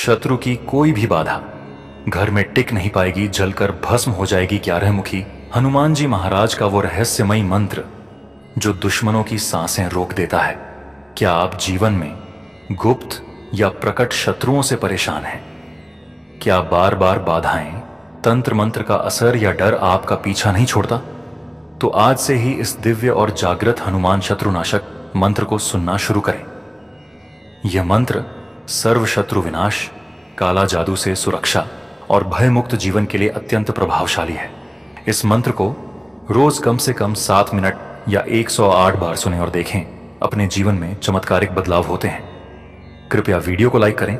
शत्रु की कोई भी बाधा घर में टिक नहीं पाएगी, जलकर भस्म हो जाएगी 11 मुखी हनुमान जी महाराज का वो रहस्यमयी मंत्र जो दुश्मनों की सांसें रोक देता है। क्या आप जीवन में गुप्त या प्रकट शत्रुओं से परेशान हैं? क्या बार बार बाधाएं, तंत्र मंत्र का असर या डर आपका पीछा नहीं छोड़ता? तो आज से ही इस दिव्य और जागृत हनुमान शत्रुनाशक मंत्र को सुनना शुरू करें। यह मंत्र सर्व शत्रु विनाश, काला जादू से सुरक्षा और भयमुक्त जीवन के लिए अत्यंत प्रभावशाली है। इस मंत्र को रोज कम से कम 7 मिनट या 108 बार सुनें और देखें, अपने जीवन में चमत्कारिक बदलाव होते हैं। कृपया वीडियो को लाइक करें,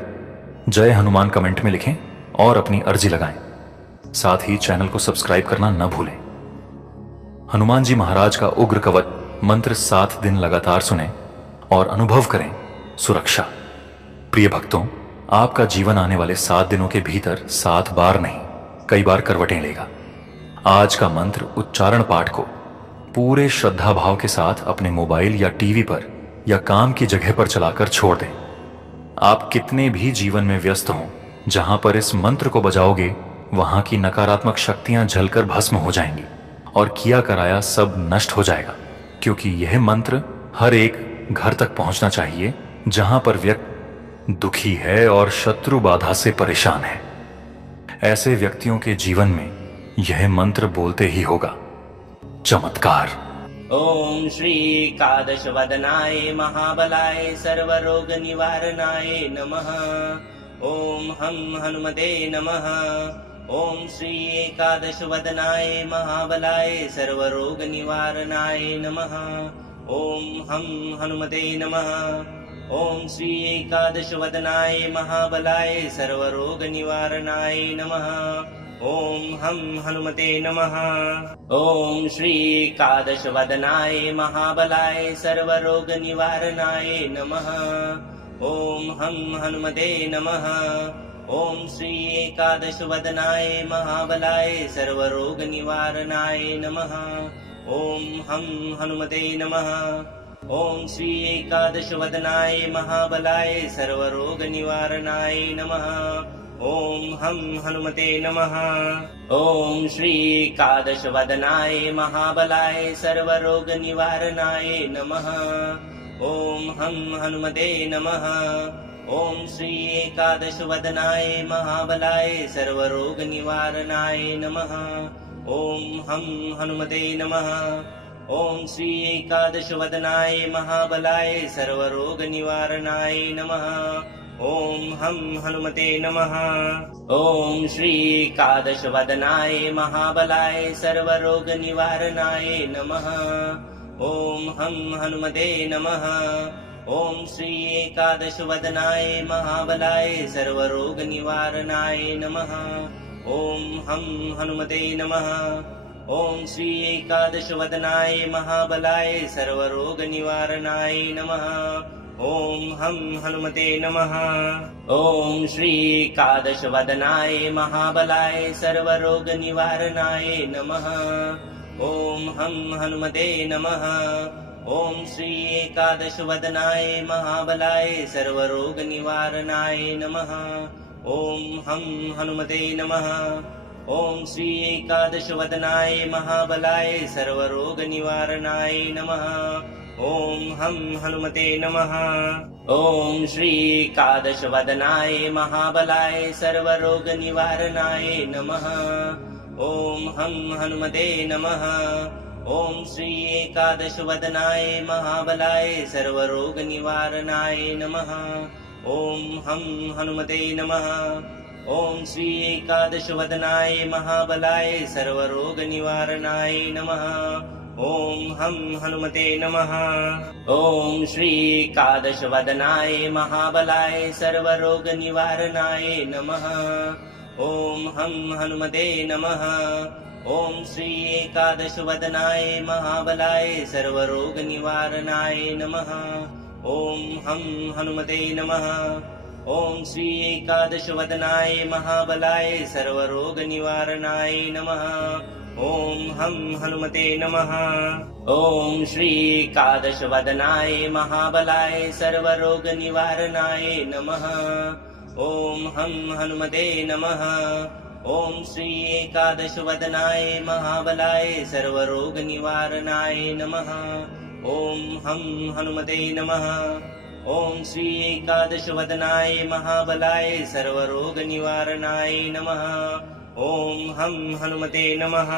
जय हनुमान कमेंट में लिखें और अपनी अर्जी लगाएं। साथ ही चैनल को सब्सक्राइब करना न भूलें। हनुमान जी महाराज का उग्र कवच मंत्र 7 दिन लगातार सुनें और अनुभव करें सुरक्षा। प्रिय भक्तों, आपका जीवन आने वाले 7 दिनों के भीतर 7 बार नहीं, कई बार करवटें लेगा। आज का मंत्र उच्चारण पाठ को पूरे श्रद्धा भाव के साथ अपने मोबाइल या टीवी पर या काम की जगह पर चलाकर छोड़ दें। आप कितने भी जीवन में व्यस्त हों, जहां पर इस मंत्र को बजाओगे वहां की नकारात्मक शक्तियां जलकर भस्म हो जाएंगी और किया कराया सब नष्ट हो जाएगा। क्योंकि यह मंत्र हर एक घर तक पहुंचना चाहिए जहां पर व्यक्ति दुखी है और शत्रु बाधा से परेशान है। ऐसे व्यक्तियों के जीवन में यह मंत्र बोलते ही होगा चमत्कार। ओम श्री एकादश वदनाय महाबलाय सर्वरोग निवारणाय नमः। ओम हम हनुमते नमः। ओम श्री एकादश वदनाय महाबलाय सर्वरोग निवारणाय नमः। ओम हम हनुमते नमः। ओम श्री एकादश वदनाय महाबलाय सर्वरोग निवारणाय नमः। ओम हम हनुमते नमः। ओम श्री एकादश वदनाय महाबलाय सर्वरोग निवारणाय नमः। ओम हम हनुमते नमः। ओम श्री एकादश वदनाय महाबलाय सर्वरोग निवारणाय नमः। ओम हम हनुमते नमः। ओम श्री एकादश वदनाय महाबलाय सर्वरोग निवारणाय नमः। ओम हम हनुमते नमः। ओम श्री एकादश वदनाय महाबलाय सर्वरोग निवारणाय नमः। ओम हम हनुमते नमः। ओम श्री एकादश वदनाय महाबलाय सर्वरोग निवारणाय नमः। ओम हम हनुमते नमः। ओम श्री एकादश वदनाय महाबलाय सर्वरोग निवारणाय नमः। ओम हम हनुमते नमः। ओम श्री एकादश वदनाय महाबलाय सर्वरोग निवारणाय नमः। ओम हम हनुमते नमः। ओम श्री एकादश वदनाय महाबलाय सर्वरोग निवारणाय नमः। ओम हम हनुमते नमः। ओम श्री एकादश वदनाय महाबलाय सर्वरोग निवारणाय नमः। ओम हम हनुमते नमः। ओम श्री एकादश वदनाय महाबलाय सर्वरोग निवारणाय नमः। ओम हम हनुमते नमः। ओम श्री एकादश वदनाय महाबलाय सर्वरोग निवारणाय नमः। ओम हम हनुमते नमः। ओम श्री एकादश वदनाय महाबलाय सर्वरोग निवारणाय नमः। ओम हम हनुमते नमः। ओम श्री एकादश वदनाय महाबलाय सर्वरोग निवारणाय नमः। ओम हम हनुमते नमः। ओम श्री एकादश वदनाय महाबलाय सर्वरोग निवारणाय नमः। ओम हम हनुमते नमः। ओम श्री एकादश वदनाय महाबलाय सर्वरोग निवारणाय नमः। ओम हम हनुमते नमः। ओम श्री एकादश वदनाय महाबलाय सर्वरोग निवारणाय नमः। ओम हम हनुमते नमः। ओम श्री एकादश वदनाय महाबलाय सर्वरोग निवारणाय नमः। ओम हम हनुमते नमः। ओम श्री एकादश वदनाय महाबलाय सर्वरोग निवारणाय नमः। ओम हम हनुमते नमः। ओम श्री एकादश वदनाय महाबलाय सर्वरोग निवारणाय नमः। ॐ हं हनुमते नमः। ॐ श्री एकादशवदनाय महाबलाय सर्वरोगनिवारणाय नमः। ॐ हं हनुमते नमः। ॐ श्री एकादशवदनाय महाबलाय सर्वरोगनिवारणाय नमः। ॐ हं हनुमते नमः।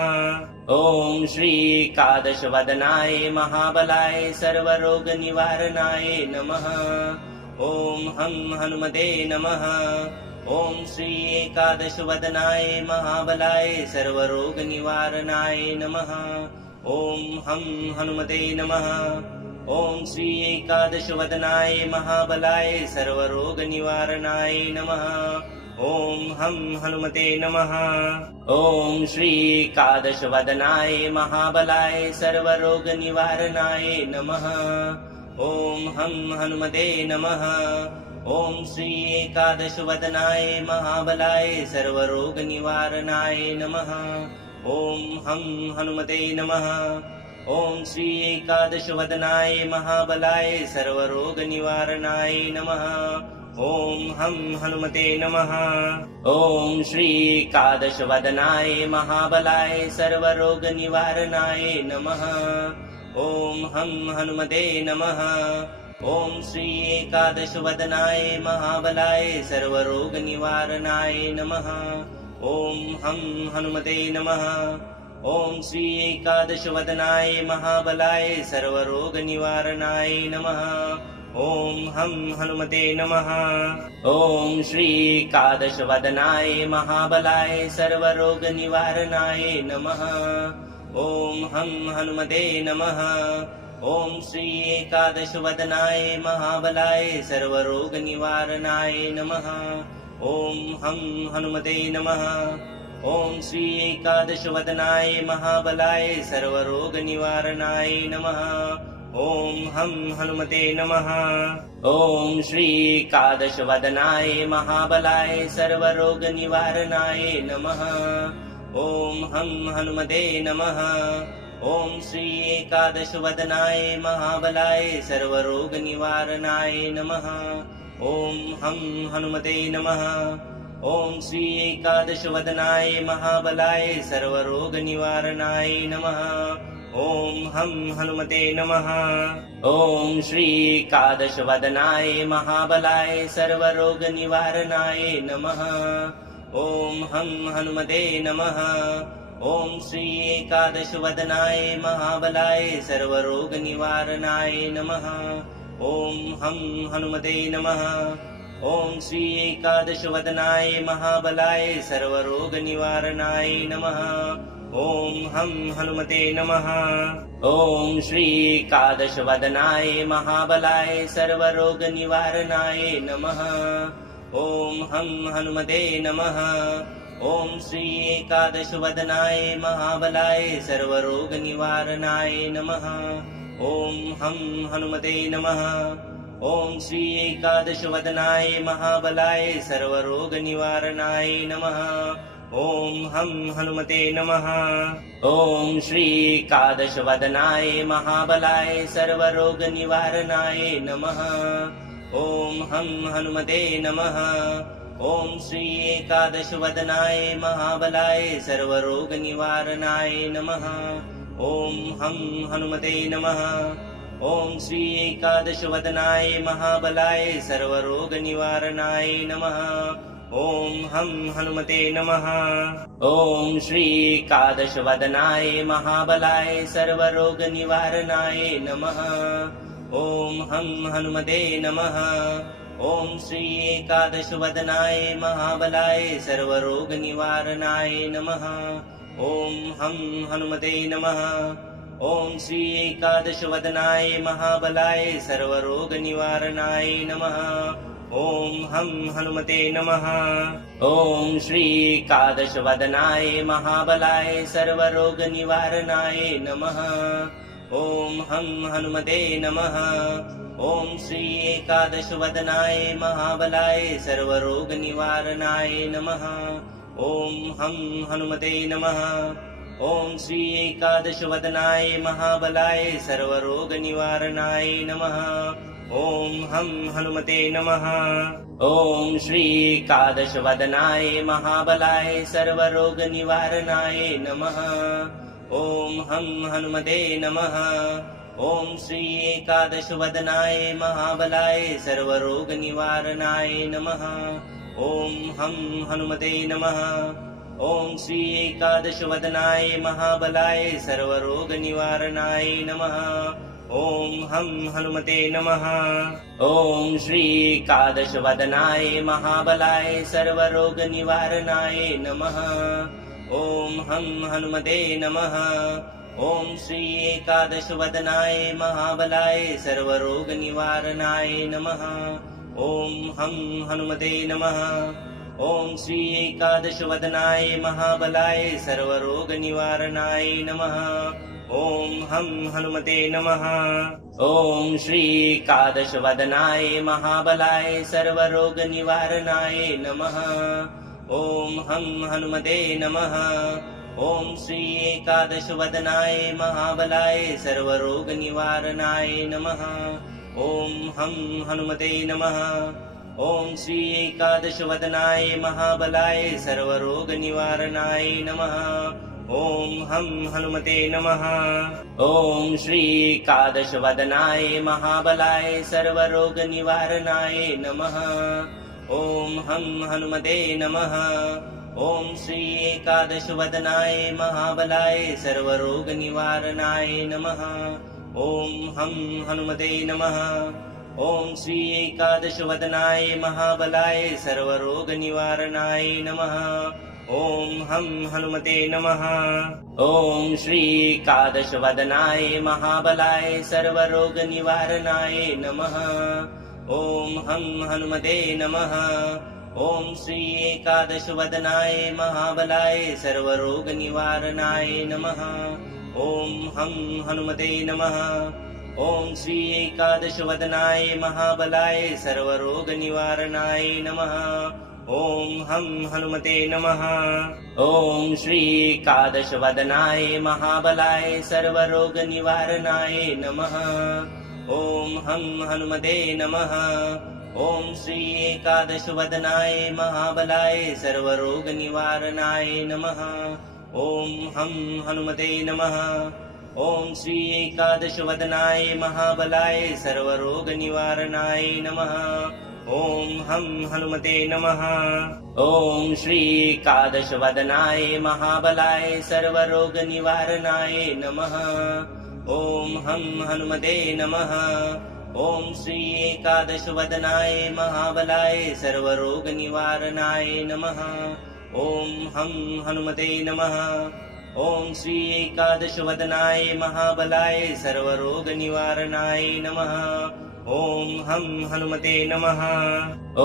ॐ श्री एकादशवदनाय महाबलाय सर्वरोगनिवारणाय नमः। ॐ हं हनुमते नमः। ॐ श्री एकादशवदनाय महाबलाय सर्वरोगनिवारणाय नमः। ॐ हं हनुमते नमः। ॐ श्री एकादशवदनाय महाबलाय सर्वरोगनिवारणाय नमः। ॐ हं हनुमते नमः। ॐ श्री एकादशवदनाय महाबलाय सर्वरोगनिवारणाय नमः। ॐ हं हनुमते नमः। ॐ श्री एकादशवदनाय महाबलाय सर्वरोगनिवारणाय नमः। ॐ हं हनुमते नमः। ॐ श्री एकादशवदनाय महाबलाय सर्वरोगनिवारणाय नमः। ॐ हं हनुमते नमः। ॐ श्री एकादशवदनाय महाबलाय सर्वरोगनिवारणाय नमः। ॐ हं हनुमते नमः। ॐ श्री एकादशवदनाय महाबलाय सर्वरोगनिवारणाय नमः। ॐ हं हनुमते नमः। ॐ श्री एकादशवदनाय महाबलाय सर्वरोगनिवारणाय नमः। ॐ हं हनुमते नमः। ॐ श्री एकादशवदनाय महाबलाय सर्वरोगनिवारणाय नमः। ॐ हं हनुमते नमः। ॐ श्री एकादशवदनाय महाबलाय सर्वरोगनिवारणाय नमः। ॐ हं हनुमते नमः। ॐ श्री एकादशवदनाय महाबलाय सर्वरोगनिवारणाय नमः। ॐ हं हनुमते नमः। ॐ श्री एकादशवदनाय महाबलाय सर्वरोगनिवारणाय नमः। ॐ हं हनुमते नमः। ॐ श्री एकादशवदनाय महाबलाय सर्वरोगनिवारणाय नमः। ॐ हं हनुमते नमः। ॐ श्री एकादशवदनाय महाबलाय सर्वरोगनिवारणाय नमः। ॐ हं हनुमते नमः। ॐ श्री एकादशवदनाय महाबलाय सर्वरोगनिवारणाय नमः। ॐ हं हनुमते नमः। ॐ श्री एकादशवदनाय महाबलाय सर्वरोगनिवारणाय नमः। ॐ हं हनुमते नमः। ॐ श्री एकादशवदनाय महाबलाय सर्वरोगनिवारणाय नमः। ॐ हं हनुमते नमः। ॐ श्री एकादशवदनाय महाबलाय सर्वरोगनिवारणाय नमः। ॐ हं हनुमते नमः। ॐ श्री एकादशवदनाय महाबलाय सर्वरोगनिवारणाय नमः। ॐ हं हनुमते नमः। ॐ श्री एकादशवदनाय महाबलाय सर्वरोगनिवारणाय नमः। ॐ हं हनुमते नमः। ॐ श्री एकादशवदनाय महाबलाय सर्वरोगनिवारणाय नमः। ॐ हं हनुमते नमः। ॐ श्री एकादशवदनाय महाबलाय सर्वरोगनिवारणाय नमः। ॐ हं हनुमते नमः। ॐ श्री एकादशवदनाय महाबलाय सर्वरोगनिवारणाय नमः। ॐ हं हनुमते नमः। ॐ श्री एकादशवदनाय महाबलाय सर्वरोगनिवारणाय नमः। ॐ हं हनुमते नमः। ॐ श्री एकादशवदनाय महाबलाय सर्वरोगनिवारणाय नमः। ॐ हं हनुमते नमः। ॐ श्री एकादशवदनाय महाबलाय सर्वरोगनिवारणाय नमः। ॐ हं हनुमते नमः। ॐ श्री एकादशवदनाय महाबलाय सर्वरोगनिवारणाय नमः। ॐ हं हनुमते नमः। ॐ श्री एकादशवदनाय महाबलाय सर्वरोगनिवारणाय नमः। ॐ हं हनुमते नमः। ॐ श्री एकादशवदनाय महाबलाय सर्वरोगनिवारणाय नमः। ॐ हं हनुमते नमः। ॐ श्री एकादशवदनाय महाबलाय सर्वरोगनिवारणाय नमः। ॐ हं हनुमते नमः। ॐ श्री एकादशवदनाय महाबलाय सर्वरोगनिवारणाय नमः। ॐ हं हनुमते नमः। ॐ श्री एकादशवदनाय महाबलाय सर्वरोगनिवारणाय नमः। ॐ हं हनुमते नमः। ॐ श्री एकादशवदनाय महाबलाय सर्वरोगनिवारणाय नमः। ॐ हं हनुमते नमः। ॐ श्री एकादशवदनाय महाबलाय सर्वरोगनिवारणाय नमः। ॐ हं हनुमते नमः। ॐ श्री एकादशवदनाय महाबलाय सर्वरोगनिवारणाय नमः। ॐ हं हनुमते नमः। ॐ श्री एकादशवदनाय महाबलाय सर्वरोगनिवारणाय नमः। ॐ हं हनुमते नमः। ॐ श्री एकादशवदनाय महाबलाय सर्वरोगनिवारणाय नमः। ॐ हं हनुमते नमः। ॐ श्री एकादशवदनाय महाबलाय सर्वरोगनिवारणाय नमः। ॐ हं हनुमते नमः। ॐ श्री एकादशवदनाय महाबलाय सर्वरोगनिवारणाय नमः। ॐ हं हनुमते नमः। ॐ श्री एकादशवदनाय महाबलाय सर्वरोगनिवारणाय नमः। ॐ हं हनुमते नमः। ॐ श्री एकादशवदनाय महाबलाय सर्वरोगनिवारणाय नमः। ॐ हं हनुमते नमः। ॐ श्री एकादशवदनाय महाबलाय सर्वरोगनिवारणाय नमः। ॐ हं हनुमते नमः। ॐ श्री एकादशवदनाय महाबलाय सर्वरोगनिवारणाय नमः। ॐ हं हनुमते नमः। ॐ श्री एकादशवदनाय महाबलाय सर्वरोगनिवारणाय नमः। ॐ हं हनुमते नमः। ॐ श्री एकादशवदनाय महाबलाय सर्वरोगनिवारणाय नमः। ॐ हं हनुमते नमः। ॐ श्री एकादशवदनाय महाबलाय सर्वरोगनिवारणाय नमः। ॐ हं हनुमते नमः। ॐ श्री एकादशवदनाय महाबलाय सर्वरोगनिवारणाय नमः। ॐ हं हनुमते नमः। ॐ श्री एकादशवदनाय महाबलाय सर्वरोगनिवारणाय नमः। ॐ हं हनुमते नमः। ॐ श्री एकादशवदनाय महाबलाय सर्वरोगनिवारणाय नमः। ॐ हं हनुमते नमः। ॐ श्री एकादशवदनाय महाबलाय सर्वरोगनिवारणाय नमः। ॐ हं हनुमते नमः। ॐ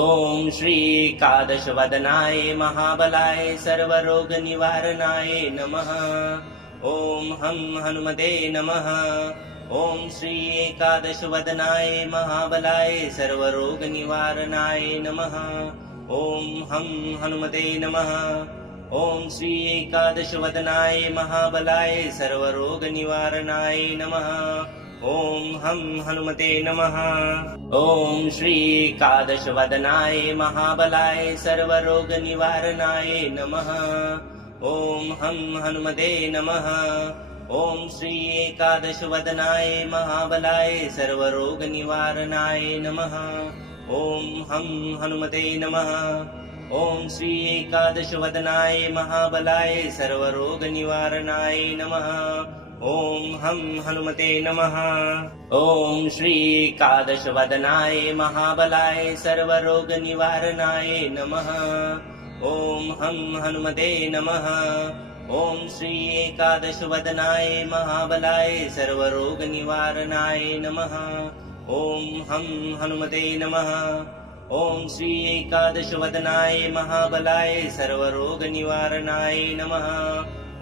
श्री एकादशवदनाय महाबलाय सर्वरोगनिवारणाय नमः। ॐ हं हनुमते नमः। ॐ श्री एकादशवदनाय महाबलाय सर्वरोगनिवारणाय नमः। ॐ हं हनुमते नमः। ॐ श्री एकादशवदनाय महाबलाय सर्वरोगनिवारणाय नमः। ॐ हं हनुमते नमः। ॐ श्री एकादशवदनाय महाबलाय सर्वरोगनिवारणाय नमः। ॐ हं हनुमते नमः। ॐ श्री एकादशवदनाय महाबलाय सर्वरोगनिवारणाय नमः। ॐ हं हनुमते नमः। ॐ श्री एकादशवदनाय महाबलाय सर्वरोगनिवारणाय नमः। ॐ हं हनुमते नमः। ॐ श्री एकादशवदनाय महाबलाय सर्वरोगनिवारणाय नमः। ॐ हं हनुमते नमः। ॐ श्री एकादशवदनाय महाबलाय सर्वरोगनिवारणाय नमः। ॐ हं हनुमते नमः। ॐ श्री एकादशवदनाय महाबलाय सर्वरोगनिवारणाय नमः।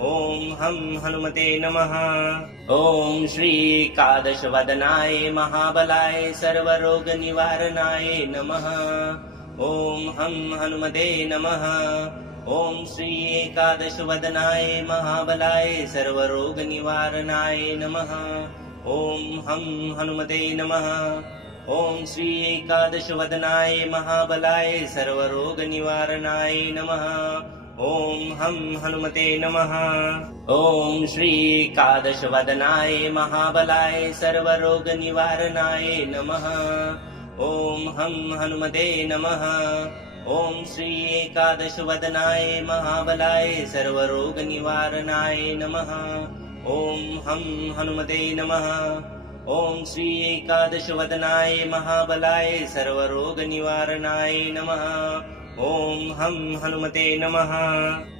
ॐ हं हनुमते नमः। ॐ श्री एकादशवदनाय महाबलाय सर्वरोगनिवारणाय नमः। ॐ हं हनुमते नमः। ॐ श्री एकादशवदनाय महाबलाय सर्वरोगनिवारणाय नमः। ॐ हं हनुमते नमः। ॐ श्री एकादशवदनाय महाबलाय सर्वरोगनिवारणाय नमः। ॐ हं हनुमते नमः। ॐ श्री एकादशवदनाय महाबलाय सर्वरोगनिवारणाय नमः। ॐ हं हनुमते नमः। ॐ श्री एकादशवदनाय महाबलाय सर्वरोगनिवारणाय नमः। ॐ हं हनुमते नमः। ॐ श्री एकादशवदनाय महाबलाय सर्वरोगनिवारणाय नमः। ॐ हं हनुमते नमः।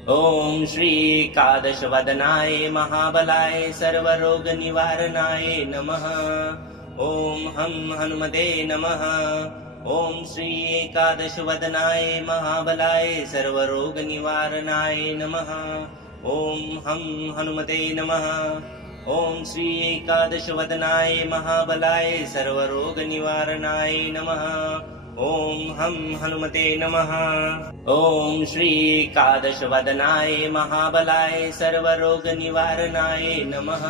ॐ श्री एकादशवदनाय महाबलाय सर्वरोगनिवारणाय नमः। ॐ हं हनुमते नमः। ॐ श्री एकादशवदनाय महाबलाय सर्वरोगनिवारणाय नमः। ॐ हं हनुमते नमः। ॐ श्री एकादशवदनाय महाबलाय सर्वरोगनिवारणाय नमः। ॐ हं हनुमते नमः। ॐ श्री एकादशवदनाय महाबलाय सर्वरोगनिवारणाय नमः।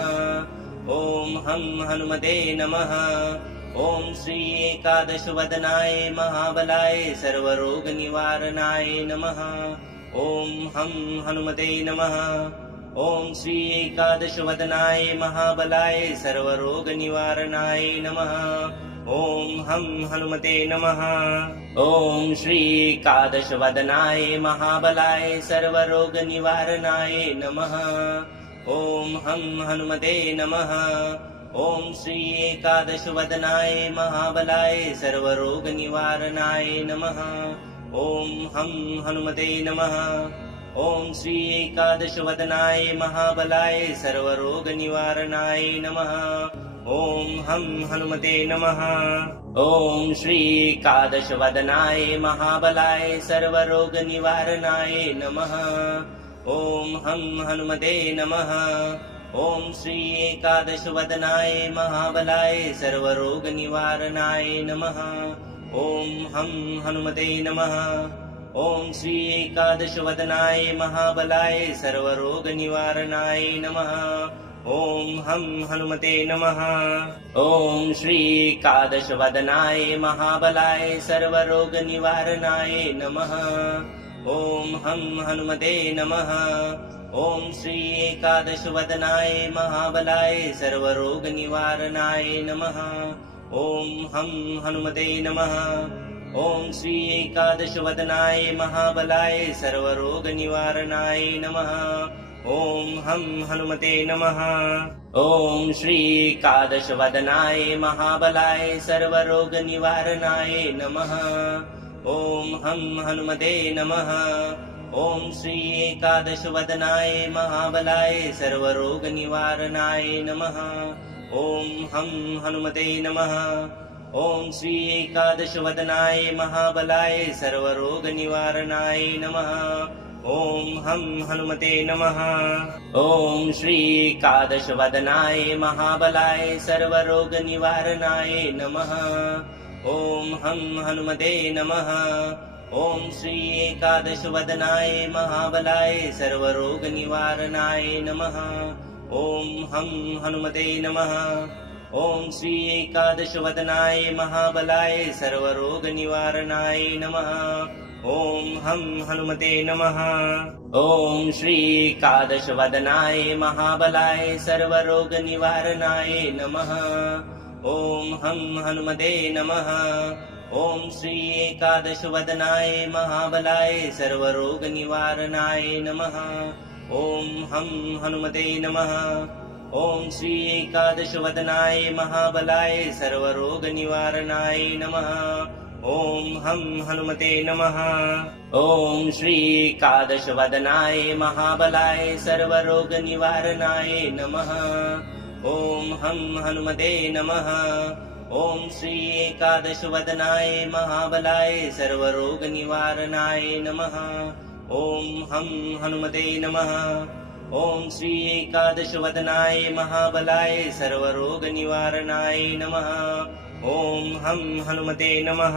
ॐ हं हनुमते नमः। ॐ श्री एकादशवदनाय महाबलाय सर्वरोगनिवारणाय नमः। ॐ हं हनुमते नमः। ॐ श्री एकादशवदनाय महाबलाय सर्वरोगनिवारणाय नमः। ॐ हं हनुमते नमः। ॐ श्री एकादशवदनाय महाबलाय सर्वरोगनिवारणाय नमः। ॐ हं हनुमते नमः। ॐ श्री एकादशवदनाय महाबलाय सर्वरोगनिवारणाय नमः। ॐ हं हनुमते नमः। ॐ श्री एकादशवदनाय महाबलाय सर्वरोगनिवारणाय नमः। ॐ हं हनुमते नमः। ॐ श्री एकादशवदनाय महाबलाय सर्वरोगनिवारणाय नमः। ॐ हं हनुमते नमः। ॐ श्री एकादशवदनाय महाबलाय सर्वरोगनिवारणाय नमः। ॐ हं हनुमते नमः। ॐ श्री एकादशवदनाय महाबलाय सर्वरोगनिवारणाय नमः। ॐ हं हनुमते नमः। ॐ श्री एकादशवदनाय महाबलाय सर्वरोगनिवारणाय नमः। ॐ हं हनुमते नमः। ॐ श्री एकादशवदनाय महाबलाय सर्वरोगनिवारणाय नमः। ॐ हं हनुमते नमः। ॐ श्री एकादशवदनाय महाबलाय सर्वरोगनिवारणाय नमः। ॐ हं हनुमते नमः। ॐ श्री एकादशवदनाय महाबलाय सर्वरोगनिवारणाय नमः। ॐ हं हनुमते नमः। ॐ श्री एकादशवदनाय महाबलाय सर्वरोगनिवारणाय नमः। ॐ हं हनुमते नमः। ॐ श्री एकादशवदनाय महाबलाय सर्वरोगनिवारणाय नमः। ॐ हं हनुमते नमः। ॐ श्री एकादशवदनाय महाबलाय सर्वरोगनिवारणाय नमः। ॐ हं हनुमते नमः। ॐ श्री एकादशवदनाय महाबलाय सर्वरोगनिवारणाय नमः। ॐ हं हनुमते नमः। ॐ श्री एकादशवदनाय महाबलाय सर्वरोगनिवारणाय नमः। ॐ हं हनुमते नमः। ॐ श्री एकादशवदनाय महाबलाय सर्वरोगनिवारणाय नमः। ॐ हं हनुमते नमः। ॐ श्री एकादशवदनाय महाबलाय सर्वरोगनिवारणाय नमः। ॐ हं हनुमते नमः। ॐ श्री एकादशवदनाय महाबलाय सर्वरोगनिवारणाय नमः। ॐ हं हनुमते नमः। ॐ श्री एकादशवदनाय महाबलाय सर्वरोगनिवारणाय नमः। ॐ हं हनुमते नमः। ॐ श्री एकादशवदनाय महाबलाय सर्वरोगनिवारणाय नमः। ॐ हं हनुमते नमः। ॐ श्री एकादशवदनाय महाबलाय सर्वरोगनिवारणाय नमः। ॐ हं हनुमते नमः।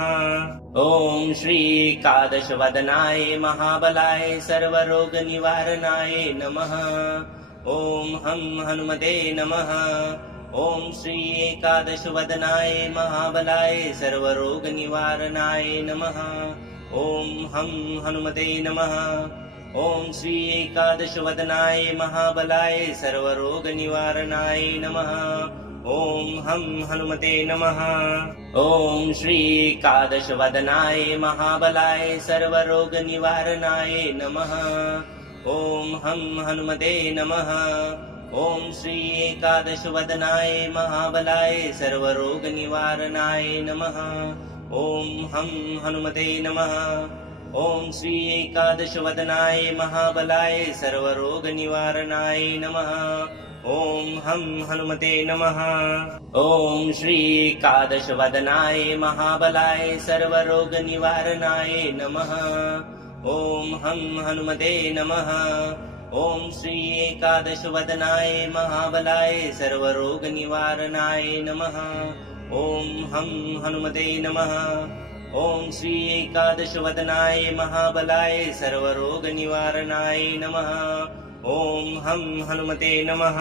ॐ श्री एकादशवदनाय महाबलाय सर्वरोगनिवारणाय नमः। ॐ हं हनुमते नमः। ॐ श्री एकादशवदनाय महाबलाय सर्वरोगनिवारणाय नमः। ॐ हं हनुमते नमः। ॐ श्री एकादशवदनाय महाबलाय सर्वरोगनिवारणाय नमः। ॐ हं हनुमते नमः। ॐ श्री एकादशवदनाय महाबलाय सर्वरोगनिवारणाय नमः। ॐ हं हनुमते नमः। ॐ श्री एकादशवदनाय महाबलाय सर्वरोगनिवारणाय नमः। ॐ हं हनुमते नमः। ॐ श्री एकादशवदनाय महाबलाय सर्वरोगनिवारणाय नमः। ॐ हं हनुमते नमः। ॐ श्री एकादशवदनाय महाबलाय सर्वरोगनिवारणाय नमः। ॐ हं हनुमते नमः। ॐ श्री एकादशवदनाय महाबलाय सर्वरोगनिवारणाय नमः। ॐ हं हनुमते नमः। ॐ श्री एकादशवदनाय महाबलाय सर्वरोगनिवारणाय नमः। ॐ हं हनुमते नमः।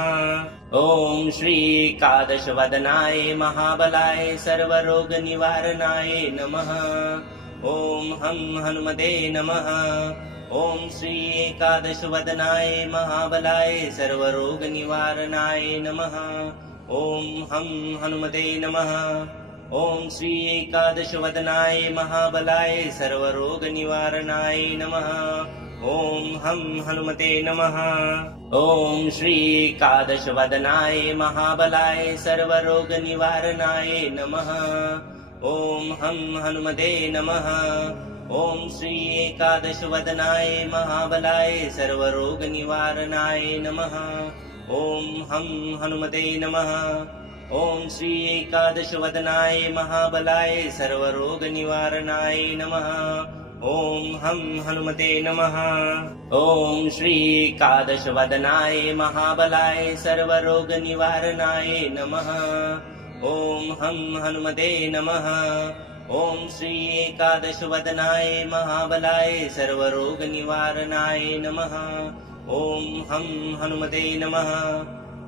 ॐ श्री एकादशवदनाय महाबलाय सर्वरोगनिवारणाय नमः। ॐ हं हनुमते नमः। ॐ श्री एकादशवदनाय महाबलाय सर्वरोगनिवारणाय नमः। ॐ हं हनुमते नमः। ॐ श्री एकादशवदनाय महाबलाय सर्वरोगनिवारणाय नमः। ॐ हं हनुमते नमः। ॐ श्री एकादशवदनाय महाबलाय सर्वरोगनिवारणाय नमः। ॐ हं हनुमते नमः। ॐ श्री एकादशवदनाय महाबलाय सर्वरोगनिवारणाय नमः। ॐ हं हनुमते नमः। ॐ श्री एकादशवदनाय महाबलाय सर्वरोगनिवारणाय नमः। ॐ हं हनुमते नमः। ॐ श्री एकादशवदनाय महाबलाय सर्वरोगनिवारणाय नमः। ॐ हं हनुमते नमः। ॐ श्री एकादशवदनाय महाबलाय सर्वरोगनिवारणाय नमः। ॐ हं हनुमते नमः।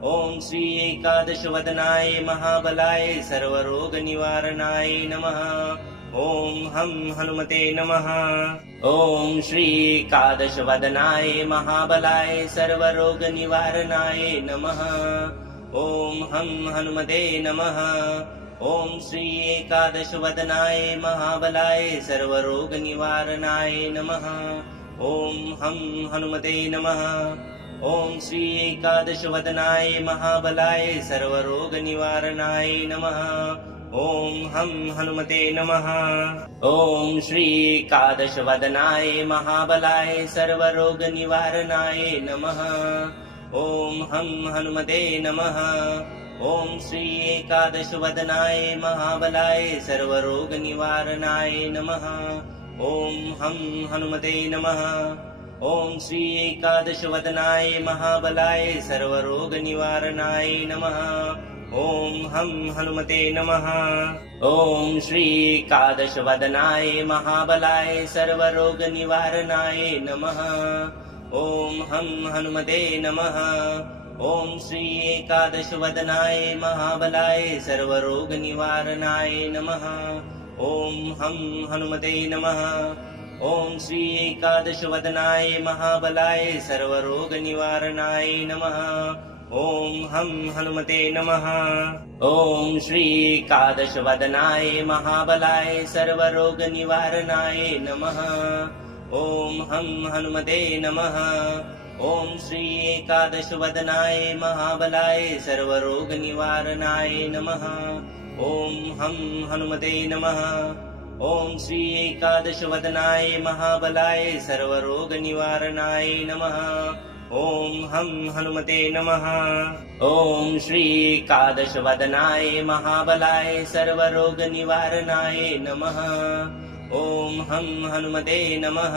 ॐ श्री एकादशवदनाय महाबलाय सर्वरोगनिवारणाय नमः। ॐ हं हनुमते नमः। ॐ श्री एकादशवदनाय महाबलाय सर्वरोगनिवारणाय नमः। ॐ हं हनुमते नमः। ॐ श्री एकादशवदनाय महाबलाय सर्वरोगनिवारणाय नमः। ॐ हं हनुमते नमः। ॐ श्री एकादशवदनाय महाबलाय सर्वरोगनिवारणाय नमः। ॐ हं हनुमते नमः। ॐ श्री एकादशवदनाय महाबलाय सर्वरोगनिवारणाय नमः। ॐ हं हनुमते नमः। ॐ श्री एकादशवदनाय महाबलाय सर्वरोगनिवारणाय नमः। ॐ हं हनुमते नमः। ॐ श्री एकादशवदनाय महाबलाय सर्वरोगनिवारणाय नमः। ॐ हं हनुमते नमः। ॐ श्री एकादशवदनाय महाबलाय सर्वरोगनिवारणाय नमः। ॐ हं हनुमते नमः। ॐ श्री एकादशवदनाय महाबलाय सर्वरोगनिवारणाय नमः। ॐ हं हनुमते नमः। ॐ श्री एकादशवदनाय महाबलाय सर्वरोगनिवारणाय नमः। ॐ हं हनुमते नमः। ॐ श्री एकादशवदनाय महाबलाय सर्वरोगनिवारणाय नमः। ॐ हं हनुमते नमः। ॐ श्री एकादशवदनाय महाबलाय सर्वरोगनिवारणाय नमः। ॐ हं हनुमते नमः। ॐ श्री एकादशवदनाय महाबलाय सर्वरोगनिवारणाय नमः। ॐ हं हनुमते नमः। ॐ श्री एकादशवदनाय महाबलाय सर्वरोगनिवारणाय नमः। ॐ हं हनुमते नमः।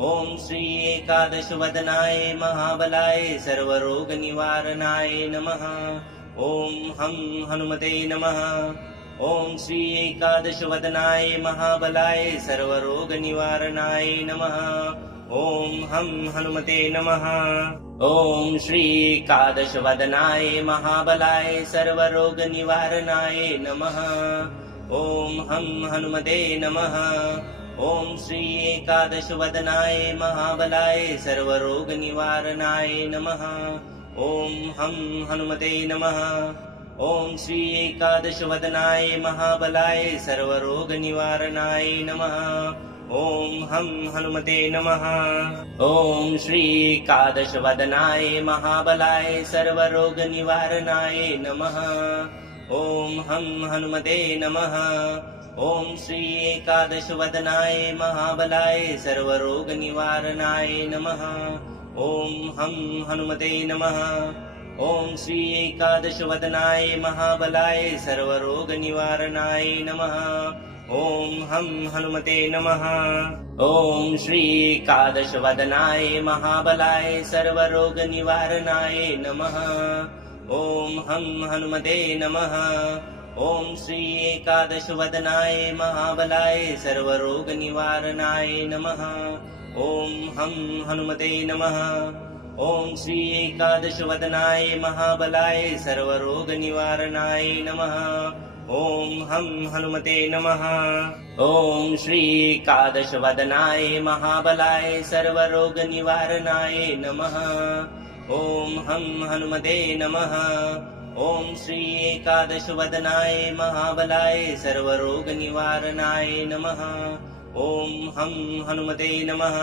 ॐ श्री एकादशवदनाय महाबलाय सर्वरोगनिवारणाय नमः। ॐ हं हनुमते नमः। ॐ श्री एकादशवदनाय महाबलाय सर्वरोगनिवारणाय नमः। ॐ हं हनुमते नमः। ॐ श्री एकादशवदनाय महाबलाय सर्वरोगनिवारणाय नमः। ॐ हं हनुमते नमः। ॐ श्री एकादशवदनाय महाबलाय सर्वरोगनिवारणाय नमः। ॐ हं हनुमते नमः। ॐ श्री एकादशवदनाय महाबलाय सर्वरोगनिवारणाय नमः। ॐ हं हनुमते नमः। ॐ श्री एकादशवदनाय महाबलाय सर्वरोगनिवारणाय नमः। ॐ हं हनुमते नमः। ॐ श्री एकादशवदनाय महाबलाय सर्वरोगनिवारणाय नमः। ॐ हं हनुमते नमः। ॐ श्री एकादशवदनाय महाबलाय सर्वरोगनिवारणाय नमः। ॐ हं हनुमते नमः। ॐ श्री एकादशवदनाय महाबलाय सर्वरोगनिवारणाय नमः। ॐ हं हनुमते नमः। ॐ श्री एकादशवदनाय महाबलाय सर्वरोगनिवारणाय नमः। ॐ हं हनुमते नमः। ॐ श्री एकादशवदनाय महाबलाय सर्वरोगनिवारणाय नमः। ॐ हं हनुमते नमः। ॐ श्री एकादशवदनाय महाबलाय सर्वरोगनिवारणाय नमः। ॐ हं हनुमते नमः। ॐ श्री एकादशवदनाय महाबलाय सर्वरोगनिवारणाय नमः। ॐ हं हनुमते नमः।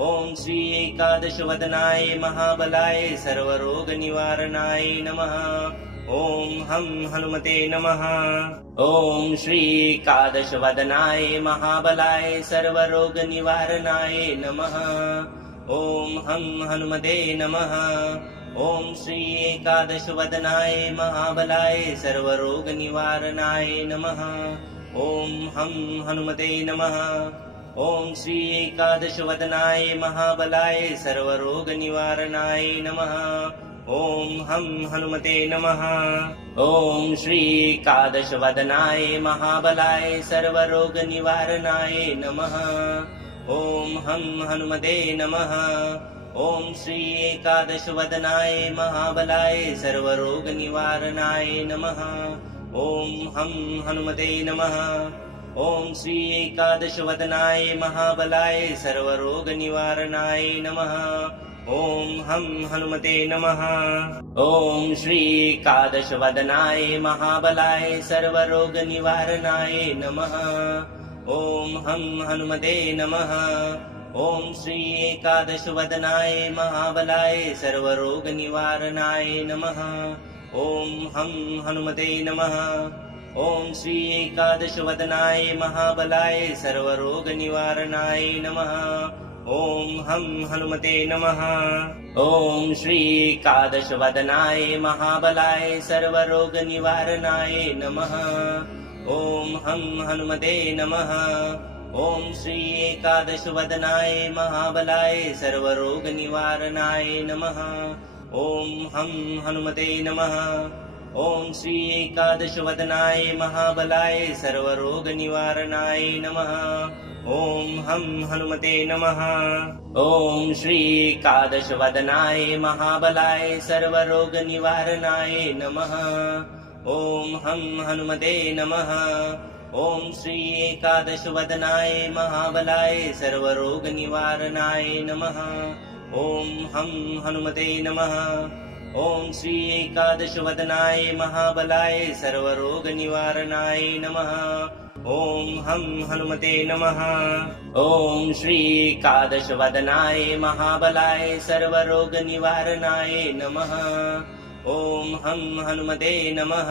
ॐ श्री एकादशवदनाय महाबलाय सर्वरोगनिवारणाय नमः। ॐ हं हनुमते नमः। ॐ श्री एकादशवदनाय महाबलाय सर्वरोगनिवारणाय नमः। ॐ हं हनुमते नमः। ॐ श्री एकादशवदनाय महाबलाय सर्वरोगनिवारणाय नमः। ॐ हं हनुमते नमः। ॐ श्री एकादशवदनाय महाबलाय सर्वरोगनिवारणाय नमः। ॐ हं हनुमते नमः। ॐ श्री एकादशवदनाय महाबलाय सर्वरोगनिवारणाय नमः। ॐ हं हनुमते नमः। ॐ श्री एकादशवदनाय महाबलाय सर्वरोगनिवारणाय नमः। ॐ हं हनुमते नमः। ॐ श्री एकादशवदनाय महाबलाय सर्वरोगनिवारणाय नमः। ॐ हं हनुमते नमः। ॐ श्री एकादशवदनाय महाबलाय सर्वरोगनिवारणाय नमः। ॐ हं हनुमते नमः। ॐ श्री एकादशवदनाय महाबलाय सर्वरोगनिवारणाय नमः। ॐ हं हनुमते नमः। ॐ श्री एकादशवदनाय महाबलाय सर्वरोगनिवारणाय नमः। ॐ हं हनुमते नमः। ॐ श्री एकादशवदनाय महाबलाय सर्वरोगनिवारणाय नमः। ॐ हं हनुमते नमः। ॐ श्री एकादशवदनाय महाबलाय सर्वरोगनिवारणाय नमः। ॐ हं हनुमते नमः। ॐ श्री एकादशवदनाय महाबलाय सर्वरोगनिवारणाय नमः। ॐ हं हनुमते नमः। ॐ श्री एकादशवदनाय महाबलाय सर्वरोगनिवारणाय नमः। ॐ हं हनुमते नमः। ॐ श्री एकादशवदनाय महाबलाय सर्वरोगनिवारणाय नमः। ॐ हं हनुमते नमः। ॐ श्री एकादशवदनाय महाबलाय सर्वरोगनिवारणाय नमः। ॐ हं हनुमते नमः। ॐ श्री एकादशवदनाय महाबलाय सर्वरोगनिवारणाय नमः। ॐ हं हनुमते नमः।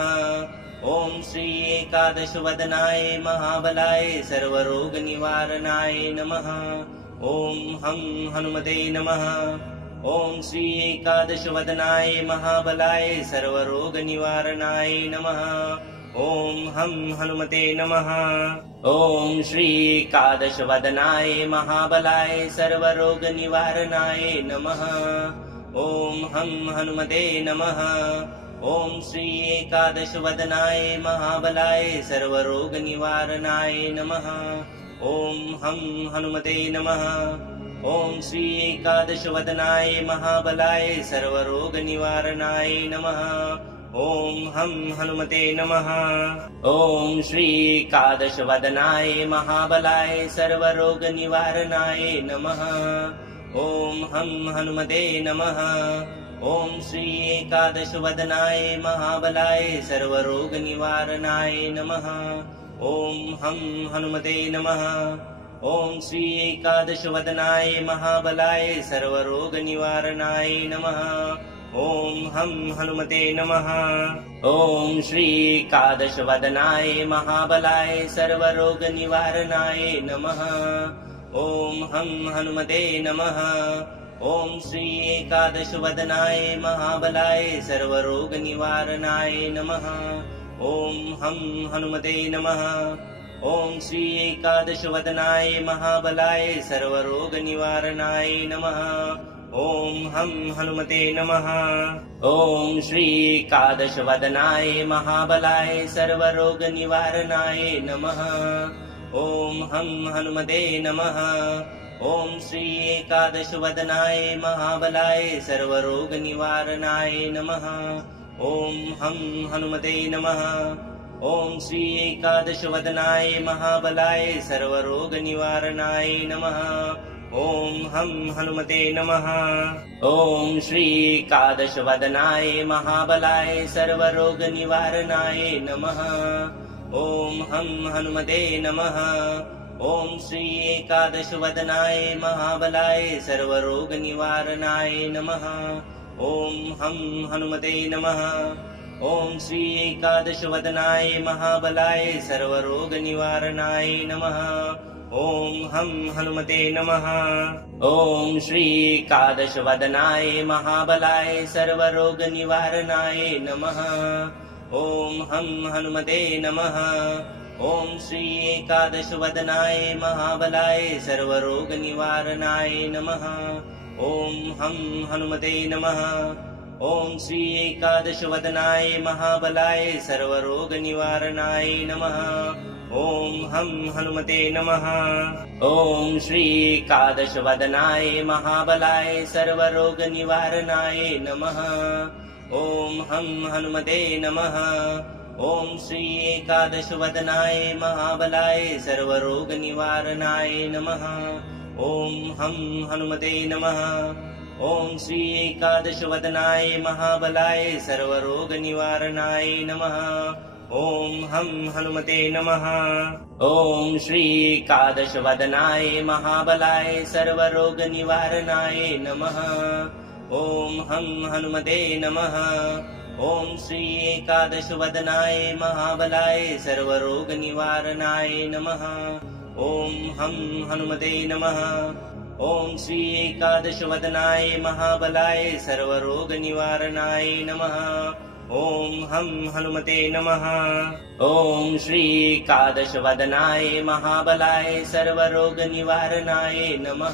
ॐ श्री एकादशवदनाय महाबलाय सर्वरोगनिवारणाय नमः। ॐ हं हनुमते नमः। ॐ श्री एकादशवदनाय महाबलाय सर्वरोगनिवारणाय नमः। ॐ हं हनुमते नमः। ॐ श्री एकादशवदनाय महाबलाय सर्वरोगनिवारणाय नमः। ॐ हं हनुमते नमः। ॐ श्री एकादशवदनाय महाबलाय सर्वरोगनिवारणाय नमः। ॐ हं हनुमते नमः। ॐ श्री एकादशवदनाय महाबलाय सर्वरोगनिवारणाय नमः। ॐ हं हनुमते नमः। ॐ श्री एकादशवदनाय महाबलाय सर्वरोगनिवारणाय नमः। ॐ हं हनुमते नमः। ॐ श्री एकादशवदनाय महाबलाय सर्वरोगनिवारणाय नमः। ॐ हं हनुमते नमः। ॐ श्री एकादशवदनाय महाबलाय सर्वरोगनिवारणाय नमः। ॐ हं हनुमते नमः। ॐ श्री एकादशवदनाय महाबलाय सर्वरोगनिवारणाय नमः। ॐ हं हनुमते नमः। ॐ श्री एकादशवदनाय महाबलाय सर्वरोगनिवारणाय नमः। ॐ हं हनुमते नमः। ॐ श्री एकादशवदनाय महाबलाय सर्वरोगनिवारणाय नमः। ॐ हं हनुमते नमः। ॐ श्री एकादशवदनाय महाबलाय सर्वरोगनिवारणाय नमः। ॐ हं हनुमते नमः। ॐ श्री एकादशवदनाय महाबलाय सर्वरोगनिवारणाय नमः। ॐ हं हनुमते नमः। ॐ श्री एकादशवदनाय महाबलाय सर्वरोगनिवारणाय नमः। ॐ हं हनुमते नमः। ॐ श्री एकादशवदनाय महाबलाय सर्वरोगनिवारणाय नमः। ॐ हं हनुमते नमः। ॐ श्री एकादशवदनाय महाबलाय सर्वरोगनिवारणाय नमः। ॐ हं हनुमते नमः। ॐ श्री एकादशवदनाय महाबलाय सर्वरोगनिवारणाय नमः। ॐ हं हनुमते नमः। ॐ श्री एकादशवदनाय महाबलाय सर्वरोगनिवारणाय नमः। ॐ हं हनुमते नमः। ॐ श्री एकादशवदनाय महाबलाय सर्वरोगनिवारणाय नमः। ॐ हं हनुमते नमः। ॐ श्री एकादशवदनाय महाबलाय सर्वरोगनिवारणाय नमः। ॐ हं हनुमते नमः। ॐ श्री एकादशवदनाय महाबलाय सर्वरोगनिवारणाय नमः। ॐ हं हनुमते नमः। ॐ श्री एकादशवदनाय महाबलाय सर्वरोगनिवारणाय नमः। ॐ हं हनुमते नमः। ॐ श्री एकादशवदनाय महाबलाय सर्वरोगनिवारणाय नमः। ॐ हं हनुमते नमः। ॐ श्री एकादशवदनाय महाबलाय सर्वरोगनिवारणाय नमः। ॐ हं हनुमते नमः। ॐ श्री एकादशवदनाय महाबलाय सर्वरोगनिवारणाय नमः। ॐ हं हनुमते नमः। ॐ श्री एकादशवदनाय महाबलाय सर्वरोगनिवारणाय नमः। ॐ हं हनुमते नमः। ॐ श्री एकादशवदनाय महाबलाय सर्वरोगनिवारणाय नमः।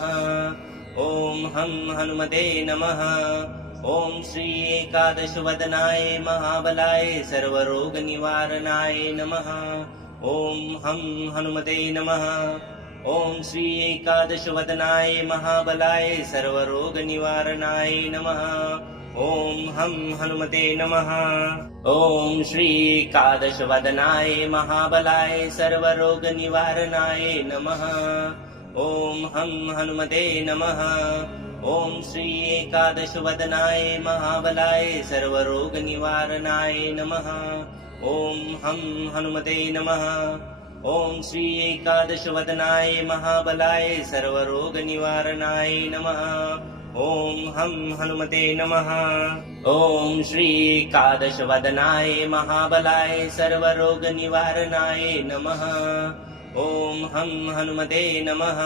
ॐ हं हनुमते नमः। ॐ श्री एकादशवदनाय महाबलाय सर्वरोगनिवारणाय नमः। ॐ हं हनुमते नमः। ॐ श्री एकादशवदनाय महाबलाय सर्वरोगनिवारणाय नमः। ॐ हं हनुमते नमः। ॐ श्री एकादशवदनाय महाबलाय सर्वरोगनिवारणाय नमः। ॐ हं हनुमते नमः। ॐ श्री एकादशवदनाय महाबलाय सर्वरोगनिवारणाय नमः। ॐ हं हनुमते नमः। ॐ श्री एकादशवदनाय महाबलाय सर्वरोगनिवारणाय नमः। ॐ हं हनुमते नमः। ॐ श्री एकादशवदनाय महाबलाय सर्वरोगनिवारणाय नमः। ॐ हं हनुमते नमः।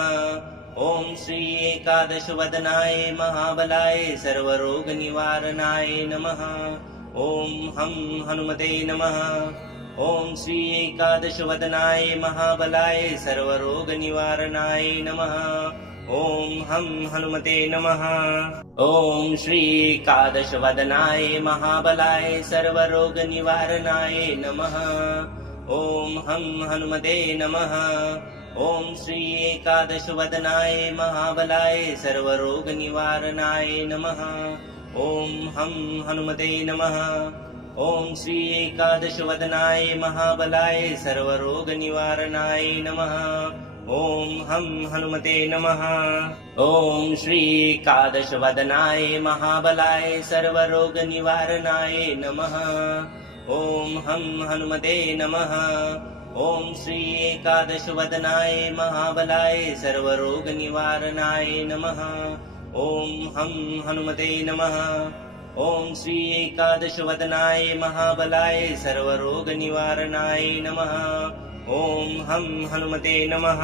ॐ श्री एकादशवदनाय महाबलाय सर्वरोगनिवारणाय नमः। ॐ हं हनुमते नमः। ॐ श्री एकादशवदनाय महाबलाय सर्वरोगनिवारणाय नमः। ॐ हं हनुमते नमः। ॐ श्रीकादशवदनाय महाबलाय सर्वरोगनिवारणाय नमः। ॐ हं हनुमते नमः। ॐ श्रीकादशवदनाय महाबलाय सर्वरोगनिवारणाय नमः। ॐ हं हनुमते नमः। ॐ श्रीकादशवदनाय महाबलाय सर्वरोगनिवारणाय नमः। ॐ हं हनुमते नमः। ॐ श्रीकादशवदनाय महाबलाय सर्वरोगनिवारणाय नमः। ॐ हं हनुमते नमः। ॐ श्रीकादशवदनाय महाबलाय सर्वरोगनिवारणाय नमः। ॐ हं हनुमते नमः। ॐ श्रीकादशवदनाय महाबलाय सर्वरोगनिवारणाय नमः। ॐ हं हनुमते नमः।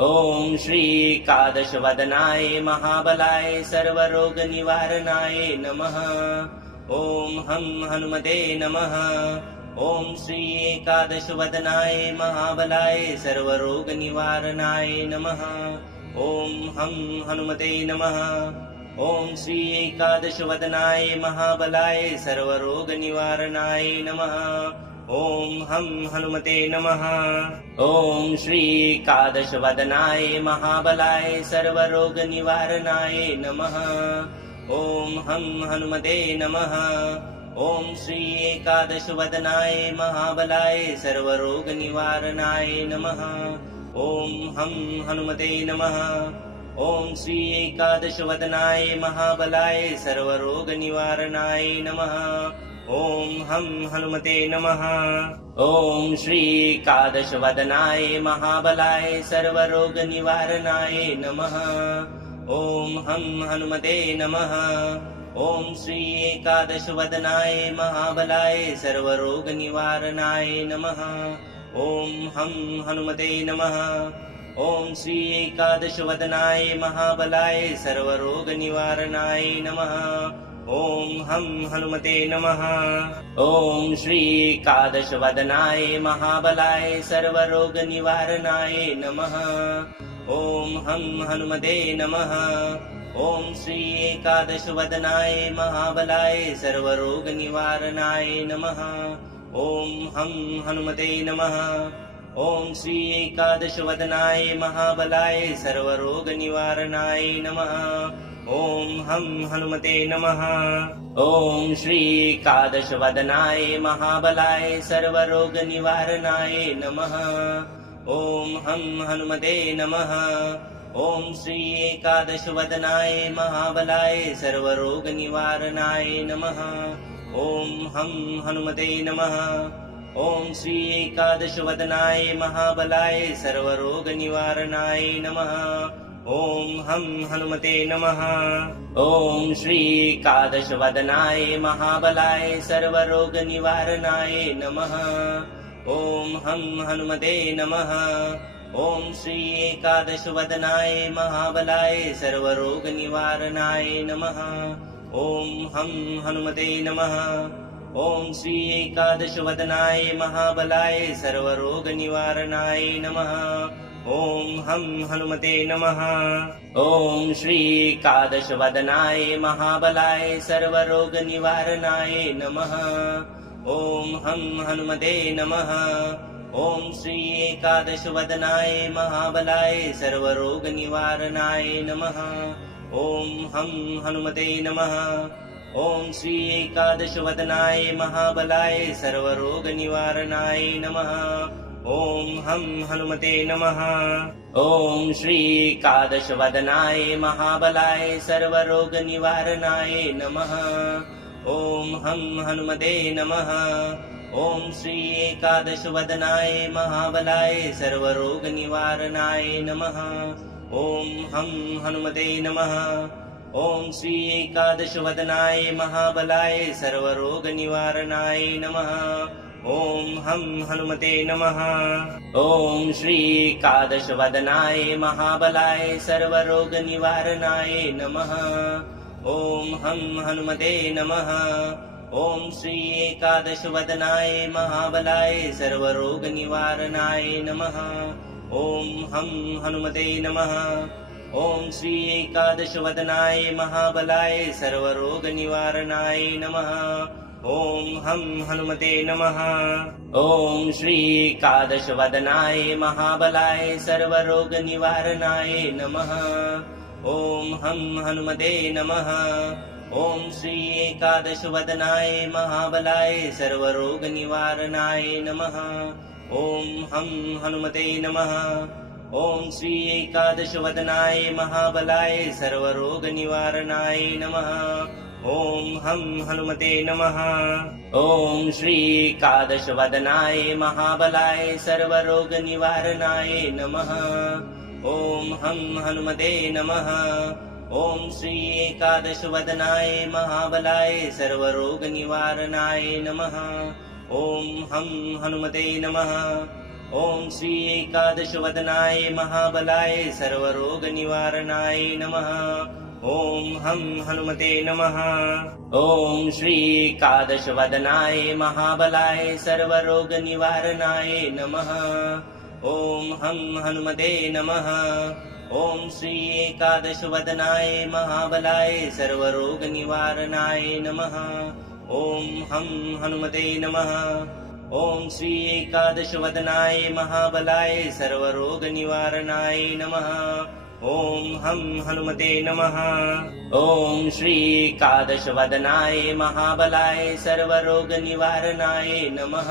ॐ श्रीकादशवदनाय महाबलाय सर्वरोगनिवारणाय नमः। ॐ हं हनुमते नमः। ॐ श्रीकादशवदनाय महाबलाय सर्वरोगनिवारणाय नमः। ॐ हं हनुमते नमः। ॐ श्रीकादशवदनाय महाबलाय सर्वरोगनिवारणाय नमः। ॐ हं हनुमते नमः। ॐ श्रीकादशवदनाय महाबलाय सर्वरोगनिवारणाय नमः। ॐ हं हनुमते नमः। ॐ श्रीकादशवदनाय महाबलाय सर्वरोगनिवारणाय नमः। ॐ हं हनुमते नमः। ॐ श्रीकादशवदनाय महाबलाय सर्वरोगनिवारणाय नमः। ॐ हं हनुमते नमः। ॐ श्रीकादशवदनाय महाबलाय सर्वरोगनिवारणाय नमः। ॐ हं हनुमते नमः। ॐ श्रीकादशवदनाय महाबलाय सर्वरोगनिवारणाय नमः। ॐ हं हनुमते नमः। ॐ श्रीकादशवदनाय महाबलाय सर्वरोगनिवारणाय नमः। ॐ हं हनुमते नमः। ॐ श्रीकादशवदनाय महाबलाय सर्वरोगनिवारणाय नमः। ॐ हं हनुमते नमः। ॐ श्रीकादशवदनाय महाबलाय सर्वरोगनिवारणाय नमः। ॐ हं हनुमते नमः। ॐ श्रीकादशवदनाय महाबलाय सर्वरोगनिवारणाय नमः। ॐ हं हनुमते नमः। ॐ श्रीकादशवदनाय महाबलाय सर्वरोगनिवारणाय नमः। ॐ हं हनुमते नमः। ॐ श्रीकादशवदनाय महाबलाय सर्वरोगनिवारणाय नमः। ॐ हं हनुमते नमः। ॐ श्रीकादशवदनाय महाबलाय सर्वरोगनिवारणाय नमः। ॐ हं हनुमते नमः। ॐ श्रीकादशवदनाय महाबलाय सर्वरोगनिवारणाय नमः। ॐ हं हनुमते नमः। ॐ श्रीकादशवदनाय महाबलाय सर्वरोगनिवारणाय नमः। ॐ हं हनुमते नमः। ॐ श्रीकादशवदनाय महाबलाय सर्वरोगनिवारणाय नमः। ॐ हं हनुमते नमः। ॐ श्रीकादशवदनाय महाबलाय सर्वरोगनिवारणाय नमः। ॐ हं हनुमते नमः। ॐ श्रीकादशवदनाय महाबलाय सर्वरोगनिवारणाय नमः। ॐ हं हनुमते नमः। ॐ श्रीकादशवदनाय महाबलाय सर्वरोगनिवारणाय नमः। ॐ हं हनुमते नमः। ॐ श्रीकादशवदनाय महाबलाय सर्वरोगनिवारणाय नमः। ॐ हं हनुमते नमः। ॐ श्रीकादशवदनाय महाबलाय सर्वरोगनिवारणाय नमः। ॐ हं हनुमते नमः। ॐ श्रीकादशवदनाय महाबलाय सर्वरोगनिवारणाय नमः। ॐ हं हनुमते नमः। ॐ श्रीकादशवदनाय महाबलाय सर्वरोगनिवारणाय नमः। ॐ हं हनुमते नमः। ॐ श्रीकादशवदनाय महाबलाय सर्वरोगनिवारणाय नमः। ॐ हं हनुमते नमः। ॐ श्री एकादशवदनाय महाबलाय सर्वरोगनिवारणाय नमः। ॐ हं हनुमते नमः। ॐ श्री एकादशवदनाय महाबलाय सर्वरोगनिवारणाय नमः। ॐ हं हनुमते नमः। ॐ श्री एकादशवदनाय महाबलाय सर्वरोगनिवारणाय नमः। ॐ हं हनुमते नमः। ॐ श्री एकादशवदनाय महाबलाय सर्वरोगनिवारणाय नमः। ॐ हं हनुमते नमः। ॐ श्री एकादशवदनाय महाबलाय सर्वरोगनिवारणाय नमः। ॐ हं हनुमते नमः। ॐ श्री एकादशवदनाय महाबलाय सर्वरोगनिवारणाय नमः। ॐ हं हनुमते नमः। ॐ श्री एकादशवदनाय महाबलाय सर्वरोगनिवारणाय नमः। ॐ हं हनुमते नमः। ॐ श्री एकादशवदनाय महाबलाय सर्वरोगनिवारणाय नमः। ॐ हं हनुमते नमः। ॐ श्री एकादशवदनाय महाबलाय सर्वरोगनिवारणाय नमः। ॐ हं हनुमते नमः। ॐ श्री एकादशवदनाय महाबलाय सर्वरोगनिवारणाय नमः। ॐ हं हनुमते नमः। ॐ श्री एकादशवदनाय महाबलाय सर्वरोगनिवारणाय नमः।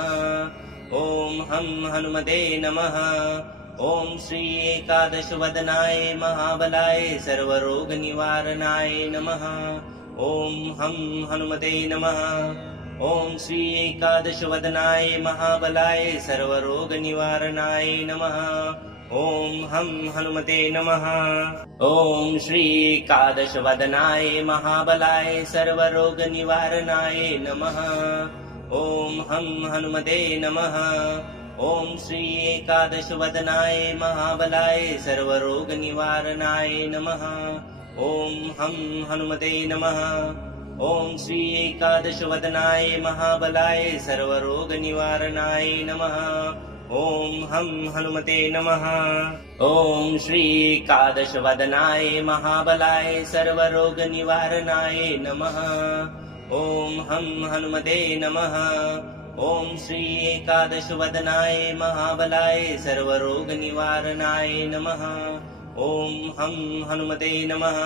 ॐ हं हनुमते नमः। ॐ श्री एकादशवदनाय महाबलाय सर्वरोगनिवारणाय नमः। ॐ हं हनुमते नमः। ॐ श्री एकादशवदनाय महाबलाय सर्वरोगनिवारणाय नमः। ॐ हं हनुमते नमः। ॐ श्री एकादशवदनाय महाबलाय सर्वरोगनिवारणाय नमः। ॐ हं हनुमते नमः। ॐ श्री एकादशवदनाय महाबलाय सर्वरोगनिवारणाय नमः। ॐ हं हनुमते नमः। ॐ श्री एकादशवदनाय महाबलाय सर्वरोगनिवारणाय नमः। ॐ हं हनुमते नमः। ॐ श्री एकादशवदनाय महाबलाय सर्वरोगनिवारणाय नमः। ॐ हं हनुमते नमः। ॐ श्री एकादशवदनाय महाबलाय सर्वरोगनिवारणाय नमः। ॐ हं हनुमते नमः।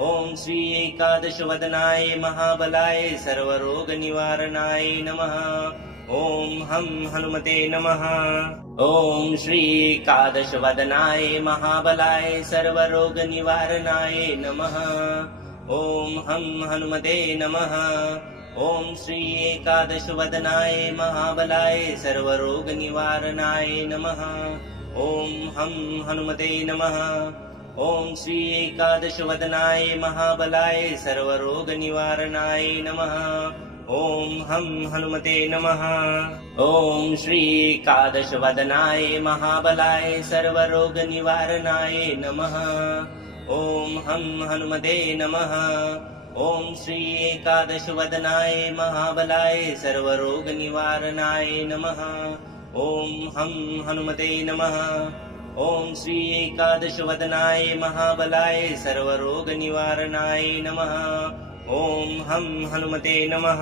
ॐ श्री एकादशवदनाय महाबलाय सर्वरोगनिवारणाय नमः। ॐ हं हनुमते नमः। ॐ श्री एकादशवदनाय महाबलाय सर्वरोगनिवारणाय नमः। ॐ हं हनुमते नमः। ॐ श्री एकादशवदनाय महाबलाय सर्वरोगनिवारणाय नमः। ॐ हं हनुमते नमः। ॐ श्री एकादशवदनाय महाबलाय सर्वरोगनिवारणाय नमः। ॐ हं हनुमते नमः। ॐ श्री एकादशवदनाय महाबलाय सर्वरोगनिवारणाय नमः। ॐ हं हनुमते नमः। ॐ श्री एकादशवदनाय महाबलाय सर्वरोगनिवारणाय नमः। ॐ हं हनुमते नमः। ॐ श्री एकादशवदनाय महाबलाय सर्वरोगनिवारणाय नमः। ॐ हं हनुमते नमः।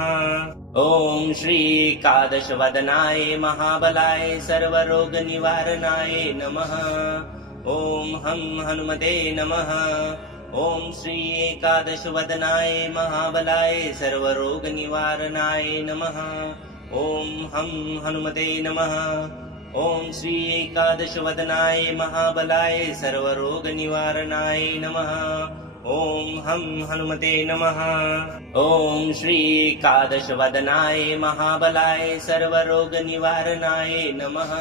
ॐ श्री एकादशवदनाय महाबलाय सर्वरोगनिवारणाय नमः। ॐ हं हनुमते नमः। ॐ श्री एकादशवदनाय महाबलाय सर्वरोगनिवारणाय नमः। ॐ हं हनुमते नमः। ॐ श्री एकादशवदनाय महाबलाय सर्वरोगनिवारणाय नमः। ॐ हं हनुमते नमः। ॐ श्री एकादशवदनाय महाबलाय सर्वरोगनिवारणाय नमः।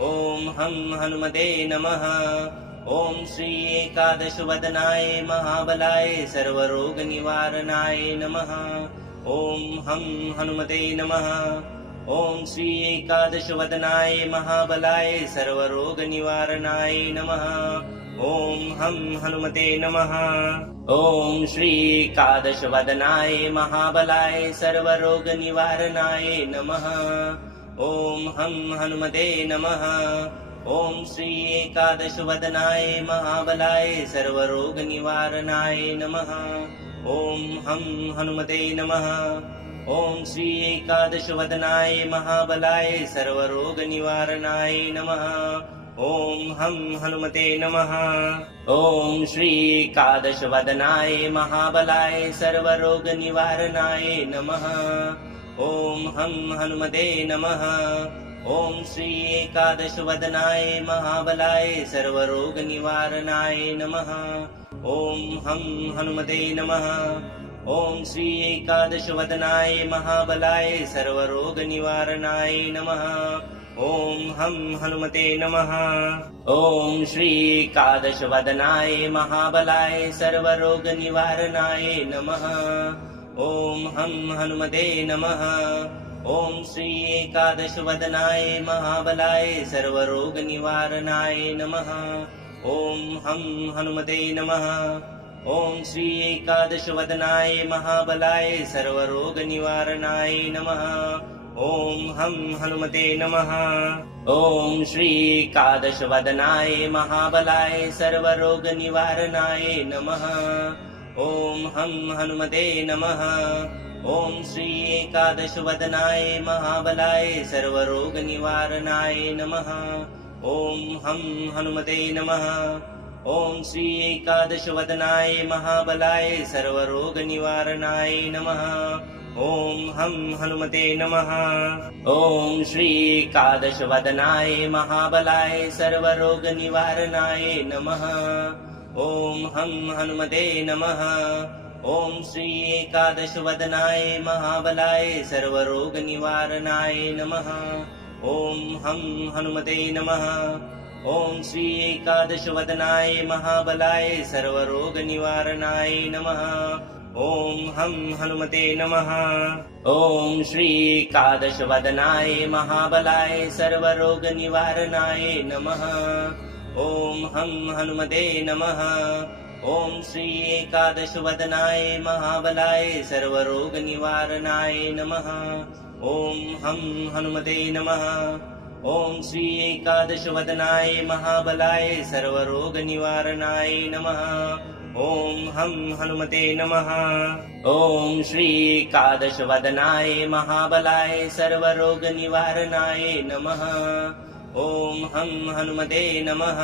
ॐ हं हनुमते नमः। ॐ श्री एकादशवदनाय महाबलाय सर्वरोगनिवारणाय नमः। ॐ हं हनुमते नमः। ॐ श्री एकादशवदनाय महाबलाय सर्वरोगनिवारणाय नमः। ॐ हं हनुमते नमः। ॐ श्री एकादशवदनाय महाबलाय सर्वरोगनिवारणाय नमः। ॐ हं हनुमते नमः। ॐ श्री एकादशवदनाय महाबलाय सर्वरोगनिवारणाय नमः। ॐ हं हनुमते नमः। ॐ श्री एकादशवदनाय महाबलाय सर्वरोगनिवारणाय नमः। ॐ हं हनुमते नमः। ॐ श्री एकादशवदनाय महाबलाय सर्वरोगनिवारणाय नमः। ॐ हं हनुमते नमः। ॐ श्री एकादशवदनाय महाबलाय सर्वरोगनिवारणाय नमः। ॐ हं हनुमते नमः। ॐ श्री एकादशवदनाय महाबलाय सर्वरोगनिवारणाय नमः। ॐ हं हनुमते नमः। ॐ श्री एकादशवदनाय महाबलाय सर्वरोगनिवारणाय नमः। ॐ हं हनुमते नमः। ॐ श्री एकादशवदनाय महाबलाय सर्वरोगनिवारणाय नमः। ॐ हं हनुमते नमः। ॐ श्री एकादशवदनाय महाबलाय सर्वरोगनिवारणाय नमः। ॐ हं हनुमते नमः। ॐ श्री एकादशवदनाय महाबलाय सर्वरोगनिवारणाय नमः। ॐ हं हनुमते नमः। ॐ श्री एकादशवदनाय महाबलाय सर्वरोगनिवारणाय नमः। ॐ हं हनुमते नमः। ॐ श्री एकादशवदनाय महाबलाय सर्वरोगनिवारणाय नमः। ॐ हं हनुमते नमः। ॐ श्री एकादशवदनाय महाबलाय सर्वरोगनिवारणाय नमः। ॐ हं हनुमते नमः। ॐ श्री एकादशवदनाय महाबलाय सर्वरोगनिवारणाय नमः। ॐ हं हनुमते नमः। ॐ श्री एकादशवदनाय महाबलाय सर्वरोगनिवारणाय नमः। ॐ हं हनुमते नमः। ॐ श्री एकादशवदनाय महाबलाय सर्वरोगनिवारणाय नमः। ॐ हं हनुमते नमः। ॐ श्री एकादशवदनाय महाबलाय सर्वरोगनिवारणाय नमः। ॐ हं हनुमते नमः। ॐ श्री एकादशवदनाय महाबलाय सर्वरोगनिवारणाय नमः। ॐ हं हनुमते नमः। ॐ श्री एकादशवदनाय महाबलाय सर्वरोगनिवारणाय नमः। ॐ हं हनुमते नमः।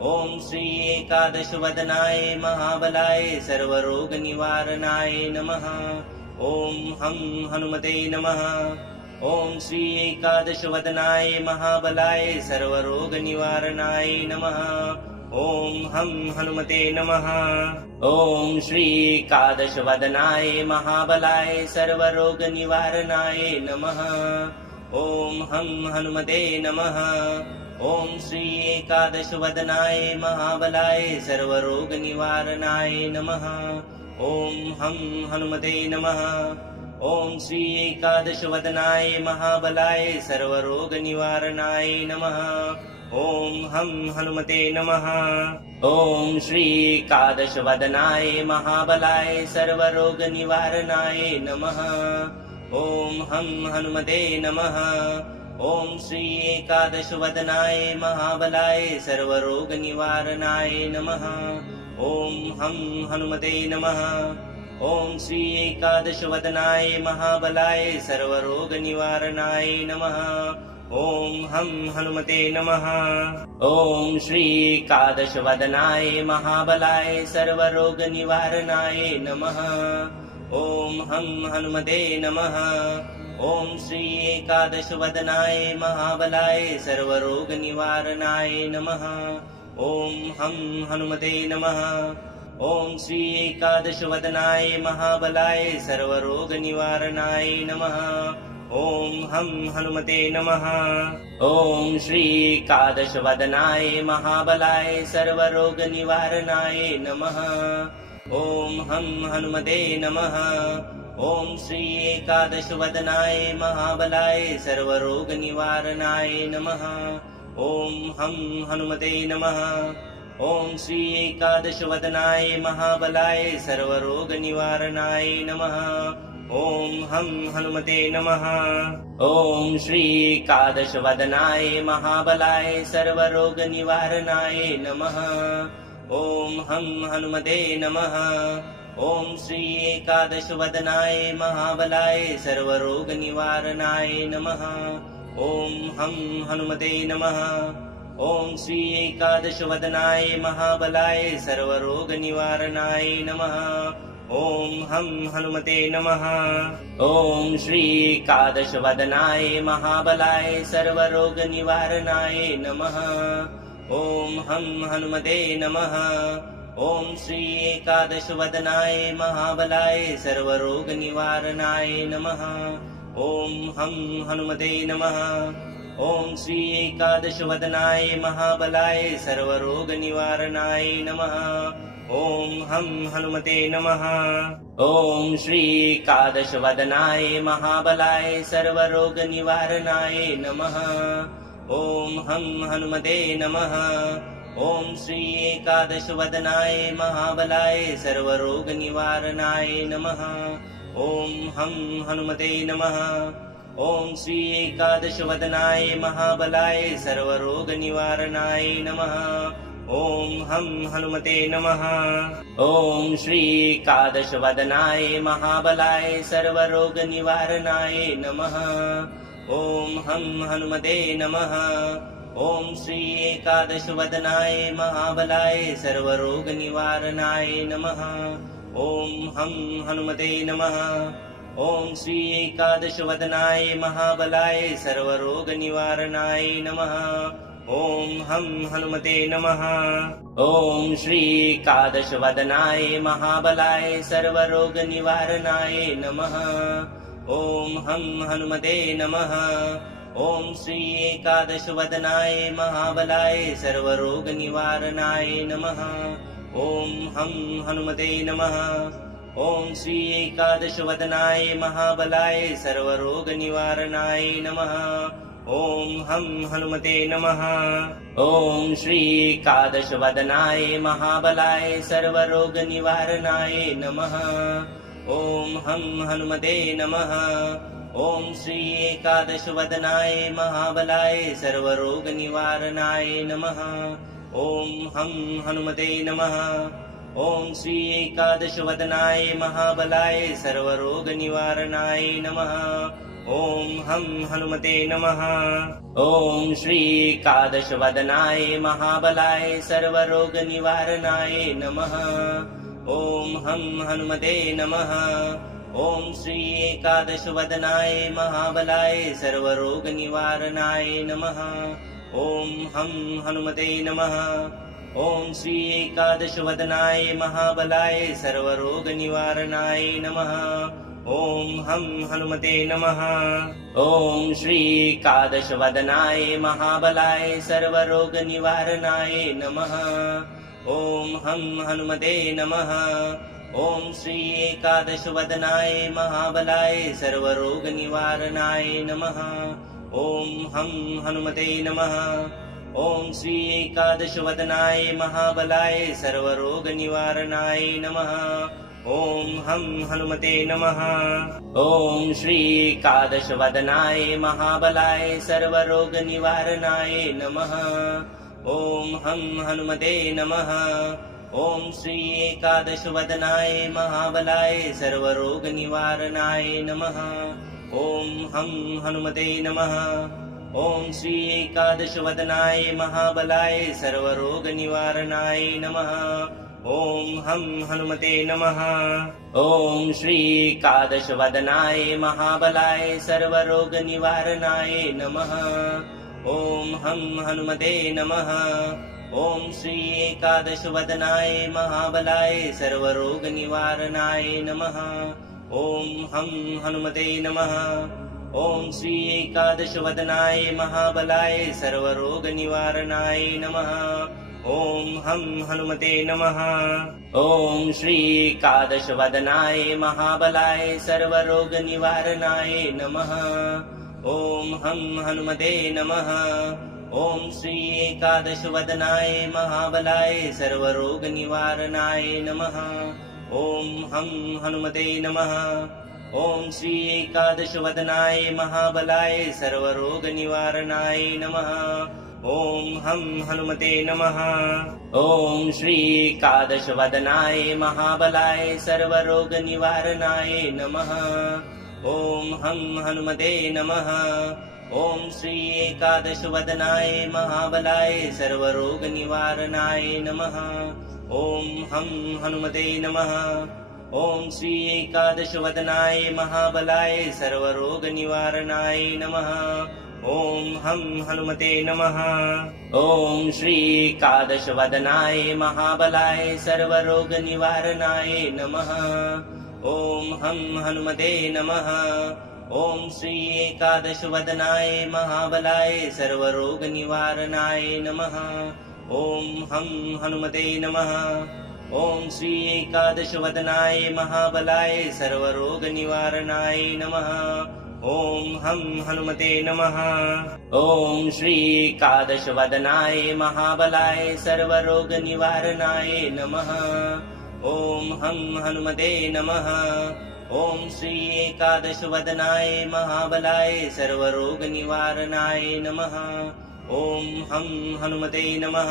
ॐ श्री एकादशवदनाय महाबलाय सर्वरोगनिवारणाय नमः। ॐ हं हनुमते नमः। ॐ श्री एकादशवदनाय महाबलाय सर्वरोगनिवारणाय नमः। ॐ हं हनुमते नमः। ॐ श्री एकादशवदनाय महाबलाय सर्वरोगनिवारणाय नमः। ॐ हं हनुमते नमः। ॐ श्री एकादशवदनाय महाबलाय सर्वरोगनिवारणाय नमः। ॐ हं हनुमते नमः। ॐ श्री एकादशवदनाय महाबलाय सर्वरोगनिवारणाय नमः। ॐ हं हनुमते नमः। ॐ श्री एकादशवदनाय महाबलाय सर्वरोगनिवारणाय नमः। ॐ हं हनुमते नमः। ॐ श्री एकादशवदनाय महाबलाय सर्वरोगनिवारणाय नमः। ॐ हं हनुमते नमः। ॐ श्री एकादशवदनाय महाबलाय सर्वरोगनिवारणाय नमः। ॐ हं हनुमते नमः। ॐ श्री एकादशवदनाय महाबलाय सर्वरोगनिवारणाय नमः। ॐ हं हनुमते नमः। ॐ श्री एकादशवदनाय महाबलाय सर्वरोगनिवारणाय नमः। ॐ हं हनुमते नमः। ॐ श्री एकादशवदनाय महाबलाय सर्वरोगनिवारणाय नमः। ॐ हं हनुमते नमः। ॐ श्री एकादशवदनाय महाबलाय सर्वरोगनिवारणाय नमः। ॐ हं हनुमते नमः। ॐ श्री एकादशवदनाय महाबलाय सर्वरोगनिवारणाय नमः। ॐ हं हनुमते नमः। ॐ श्री एकादशवदनाय महाबलाय सर्वरोगनिवारणाय नमः। ॐ हं हनुमते नमः। ॐ श्री एकादशवदनाय महाबलाय सर्वरोगनिवारणाय नमः। ॐ हं हनुमते नमः। ॐ श्री एकादशवदनाय महाबलाय सर्वरोगनिवारणाय नमः। ॐ हं हनुमते नमः। ॐ श्री एकादशवदनाय महाबलाय सर्वरोगनिवारणाय नमः। ॐ हं हनुमते नमः। ॐ श्री एकादशवदनाय महाबलाय सर्वरोगनिवारणाय नमः। ॐ हं हनुमते नमः। ॐ श्री एकादशवदनाय महाबलाय सर्वरोगनिवारणाय नमः। ॐ हं हनुमते नमः। ॐ श्री एकादशवदनाय महाबलाय सर्वरोगनिवारणाय नमः। ॐ हं हनुमते नमः। ॐ श्री एकादशवदनाय महाबलाय सर्वरोगनिवारणाय नमः। ॐ हं हनुमते नमः। ॐ श्री एकादशवदनाय महाबलाय सर्वरोगनिवारणाय नमः। ॐ हं हनुमते नमः। ॐ श्री एकादशवदनाय महाबलाय सर्वरोगनिवारणाय नमः। ॐ हं हनुमते नमः। ॐ श्री एकादशवदनाय महाबलाय सर्वरोगनिवारणाय नमः। ॐ हं हनुमते नमः। ॐ श्री एकादशवदनाय महाबलाय सर्वरोगनिवारणाय नमः। ॐ हं हनुमते नमः। ॐ श्री एकादशवदनाय महाबलाय सर्वरोगनिवारणाय नमः। ॐ हं हनुमते नमः। ॐ श्री एकादशवदनाय महाबलाय सर्वरोगनिवारणाय नमः। ॐ हं हनुमते नमः। ॐ श्री एकादशवदनाय महाबलाय सर्वरोगनिवारणाय नमः। ॐ हं हनुमते नमः। ॐ श्री एकादशवदनाय महाबलाय सर्वरोगनिवारणाय नमः। ॐ हं हनुमते नमः। ॐ श्री एकादशवदनाय महाबलाय सर्वरोगनिवारणाय नमः। ॐ हं हनुमते नमः। ॐ श्री एकादशवदनाय महाबलाय सर्वरोगनिवारणाय नमः। ॐ हं हनुमते नमः। ॐ श्री एकादशवदनाय महाबलाय सर्वरोगनिवारणाय नमः। ॐ हं हनुमते नमः। ॐ श्री एकादशवदनाय महाबलाय सर्वरोगनिवारणाय नमः। ॐ हं हनुमते नमः। ॐ श्री एकादशवदनाय महाबलाय सर्वरोगनिवारणाय नमः। ॐ हं हनुमते नमः। ॐ श्री एकादशवदनाय महाबलाय सर्वरोगनिवारणाय नमः। ॐ हं हनुमते नमः। ॐ श्री एकादशवदनाय महाबलाय सर्वरोगनिवारणाय नमः। ॐ हं हनुमते नमः। ॐ श्री एकादशवदनाय महाबलाय सर्वरोगनिवारणाय नमः। ॐ हं हनुमते नमः। ॐ श्री एकादशवदनाय महाबलाय सर्वरोगनिवारणाय नमः। ॐ हं हनुमते नमः। ॐ श्री एकादशवदनाय महाबलाय सर्वरोगनिवारणाय नमः। ॐ हं हनुमते नमः। ॐ श्री एकादशवदनाय महाबलाय सर्वरोगनिवारणाय नमः। ॐ हं हनुमते नमः। ॐ श्री एकादशवदनाय महाबलाय सर्वरोगनिवारणाय नमः। ॐ हं हनुमते नमः। ॐ श्री एकादशवदनाय महाबलाय सर्वरोगनिवारणाय नमः। ॐ हं हनुमते नमः। ॐ श्री एकादशवदनाय महाबलाय सर्वरोगनिवारणाय नमः। ॐ हं हनुमते नमः। ॐ श्री एकादशवदनाय महाबलाय सर्वरोगनिवारणाय नमः। ॐ हं हनुमते नमः। ॐ श्री एकादशवदनाय महाबलाय सर्वरोगनिवारणाय नमः। ॐ हं हनुमते नमः। ॐ श्री एकादशवदनाय महाबलाय सर्वरोगनिवारणाय नमः। ॐ हं हनुमते नमः। ॐ श्री एकादशवदनाय महाबलाय सर्वरोगनिवारणाय नमः। ॐ हं हनुमते नमः। ॐ श्री एकादशवदनाय महाबलाय सर्वरोगनिवारणाय नमः। ॐ हं हनुमते नमः। ॐ श्री एकादशवदनाय महाबलाय सर्वरोगनिवारणाय नमः। ॐ हं हनुमते नमः। ॐ श्री एकादशवदनाय महाबलाय सर्वरोगनिवारणाय नमः। ॐ हं हनुमते नमः। ॐ श्री एकादशवदनाय महाबलाय सर्वरोगनिवारणाय नमः। ॐ हं हनुमते नमः। ॐ श्री एकादशवदनाय महाबलाय सर्वरोगनिवारणाय नमः। ॐ हं हनुमते नमः। ॐ श्री एकादशवदनाय महाबलाय सर्वरोगनिवारणाय नमः। ॐ हं हनुमते नमः। ॐ श्री एकादशवदनाय महाबलाय सर्वरोगनिवारणाय नमः। ॐ हं हनुमते नमः। ॐ श्री एकादशवदनाय महाबलाय सर्वरोगनिवारणाय नमः। ॐ हं हनुमते नमः।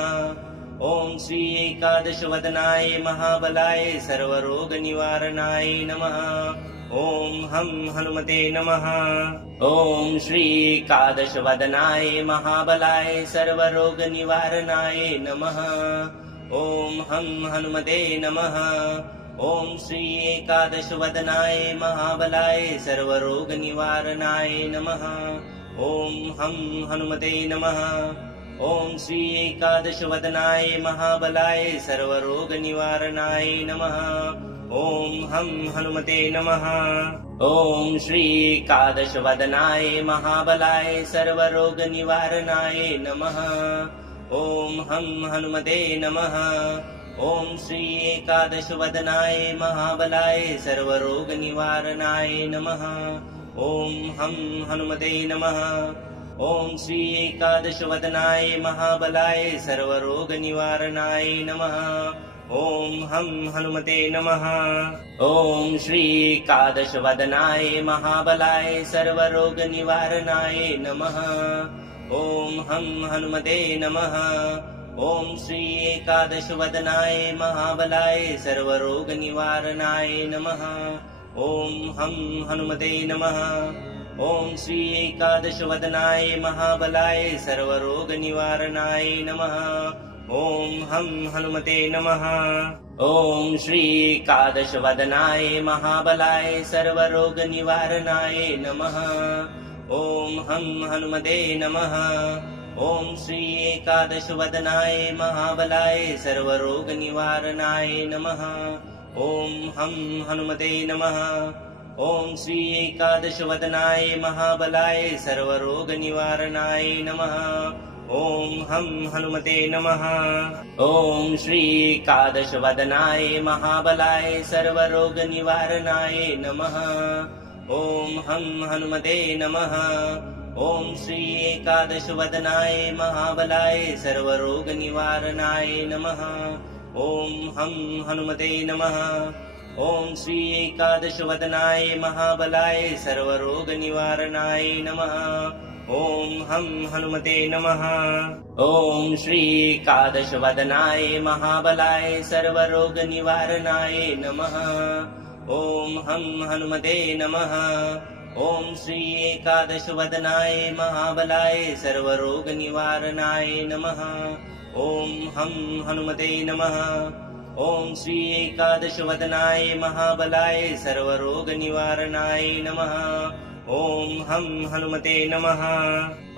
ॐ श्री एकादशवदनाय महाबलाय सर्वरोगनिवारणाय नमः। ॐ हं हनुमते नमः। ॐ श्री एकादशवदनाय महाबलाय सर्वरोगनिवारणाय नमः। ॐ हं हनुमते नमः। ॐ श्री एकादशवदनाय महाबलाय सर्वरोगनिवारणाय नमः। ॐ हं हनुमते नमः। ॐ श्री एकादशवदनाय महाबलाय सर्वरोगनिवारणाय नमः। ॐ हं हनुमते नमः। ॐ श्री एकादशवदनाय महाबलाय सर्वरोगनिवारणाय नमः। ॐ हं हनुमते नमः। ॐ श्री एकादशवदनाय महाबलाय सर्वरोगनिवारणाय नमः। ॐ हं हनुमते नमः। ॐ श्री एकादशवदनाय महाबलाय सर्वरोगनिवारणाय नमः। ॐ हं हनुमते नमः। ॐ श्री एकादशवदनाय महाबलाय सर्वरोगनिवारणाय नमः। ॐ हं हनुमते नमः। ॐ श्री एकादशवदनाय महाबलाय सर्वरोगनिवारणाय नमः। ॐ हं हनुमते नमः। ॐ श्री एकादशवदनाय महाबलाय सर्वरोगनिवारणाय नमः। ॐ हं हनुमते नमः। ॐ श्री एकादशवदनाय महाबलाय सर्वरोगनिवारणाय नमः। ॐ हं हनुमते नमः। ॐ श्री एकादशवदनाय महाबलाय सर्वरोगनिवारणाय नमः। ॐ हं हनुमते नमः। ॐ श्री एकादशवदनाय महाबलाय सर्वरोगनिवारणाय नमः। ॐ हं हनुमते नमः। ॐ श्री एकादशवदनाय महाबलाय सर्वरोगनिवारणाय नमः। ॐ हं हनुमते नमः। ॐ श्री एकादशवदनाय महाबलाय सर्वरोगनिवारणाय नमः। ॐ हं हनुमते नमः। ॐ श्री एकादशवदनाय महाबलाय सर्वरोगनिवारणाय नमः। ॐ हं हनुमते नमः। ॐ श्री एकादशवदनाय महाबलाय सर्वरोगनिवारणाय नमः। ॐ हं हनुमते नमः। ॐ श्री एकादशवदनाय महाबलाय सर्वरोगनिवारणाय नमः। ॐ हं हनुमते नमः। ॐ श्री एकादशवदनाय महाबलाय सर्वरोगनिवारणाय नमः। ॐ हं हनुमते नमः।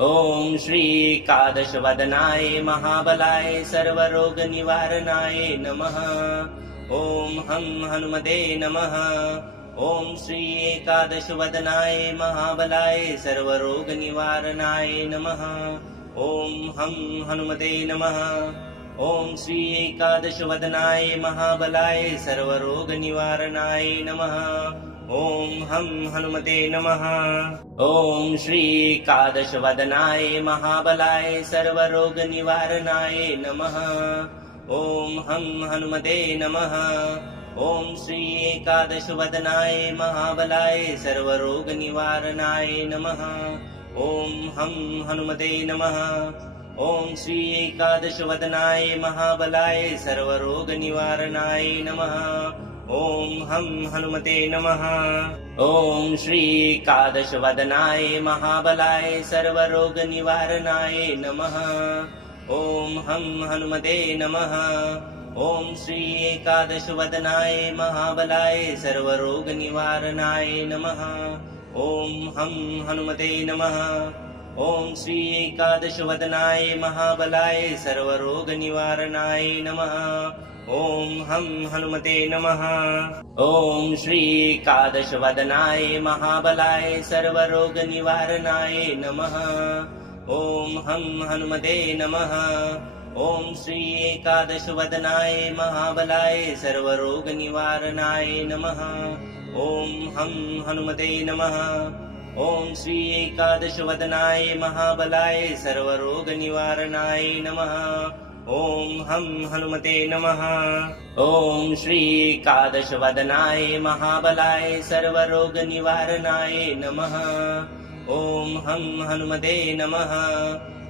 ॐ श्री एकादशवदनाय महाबलाय सर्वरोगनिवारणाय नमः। ॐ हं हनुमते नमः। ॐ श्री एकादशवदनाय महाबलाय सर्वरोगनिवारणाय नमः। ॐ हं हनुमते नमः। ॐ श्री एकादशवदनाय महाबलाय सर्वरोगनिवारणाय नमः। ॐ हं हनुमते नमः। ॐ श्री एकादशवदनाय महाबलाय सर्वरोगनिवारणाय नमः। ॐ हं हनुमते नमः। ॐ श्री एकादशवदनाय महाबलाय सर्वरोगनिवारणाय नमः। ॐ हं हनुमते नमः। ॐ श्री एकादशवदनाय महाबलाय सर्वरोगनिवारणाय नमः। ॐ हं हनुमते नमः। ॐ श्री एकादशवदनाय महाबलाय सर्वरोगनिवारणाय नमः। ॐ हं हनुमते नमः। ॐ श्री एकादशवदनाय महाबलाय सर्वरोगनिवारणाय नमः। ॐ हं हनुमते नमः। ॐ श्री एकादशवदनाय महाबलाय सर्वरोगनिवारणाय नमः। ॐ हं हनुमते नमः। ॐ श्री एकादशवदनाय महाबलाय सर्वरोगनिवारणाय नमः। ॐ हं हनुमते नमः। ॐ श्री एकादशवदनाय महाबलाय सर्वरोगनिवारणाय नमः। ॐ हं हनुमते नमः। ॐ श्री एकादशवदनाय महाबलाय सर्वरोगनिवारणाय नमः। ॐ हं हनुमते नमः। ॐ श्री एकादशवदनाय महाबलाय सर्वरोगनिवारणाय नमः। ॐ हं हनुमते नमः।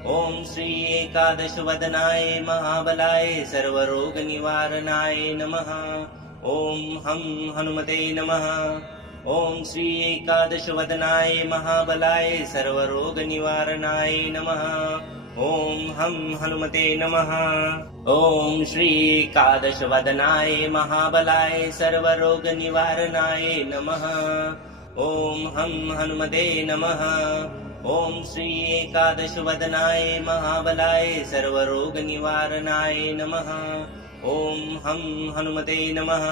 ॐ श्री एकादशवदनाय महाबलाय सर्वरोगनिवारणाय नमः। ॐ हं हनुमते नमः। ॐ श्री एकादशवदनाय महाबलाय सर्वरोगनिवारणाय नमः। ॐ हं हनुमते नमः। ॐ श्री एकादशवदनाय महाबलाय सर्वरोगनिवारणाय नमः। ॐ हं हनुमते नमः। ॐ श्री एकादशवदनाय महाबलाय सर्वरोगनिवारणाय नमः। ॐ हं हनुमते नमः।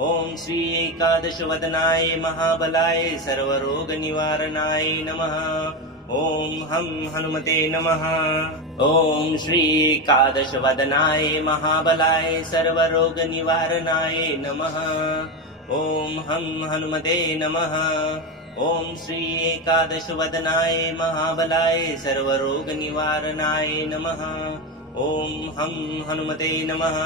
ॐ श्री एकादशवदनाय महाबलाय सर्वरोगनिवारणाय नमः। ॐ हं हनुमते नमः। ॐ श्री एकादशवदनाय महाबलाय सर्वरोगनिवारणाय नमः। ॐ हं हनुमते नमः। ॐ श्री एकादशवदनाय महाबलाय सर्वरोगनिवारणाय नमः। ॐ हं हनुमते नमः। ॐ श्री एकादशवदनाय महाबलाय सर्वरोगनिवारणाय नमः। ॐ हं हनुमते नमः।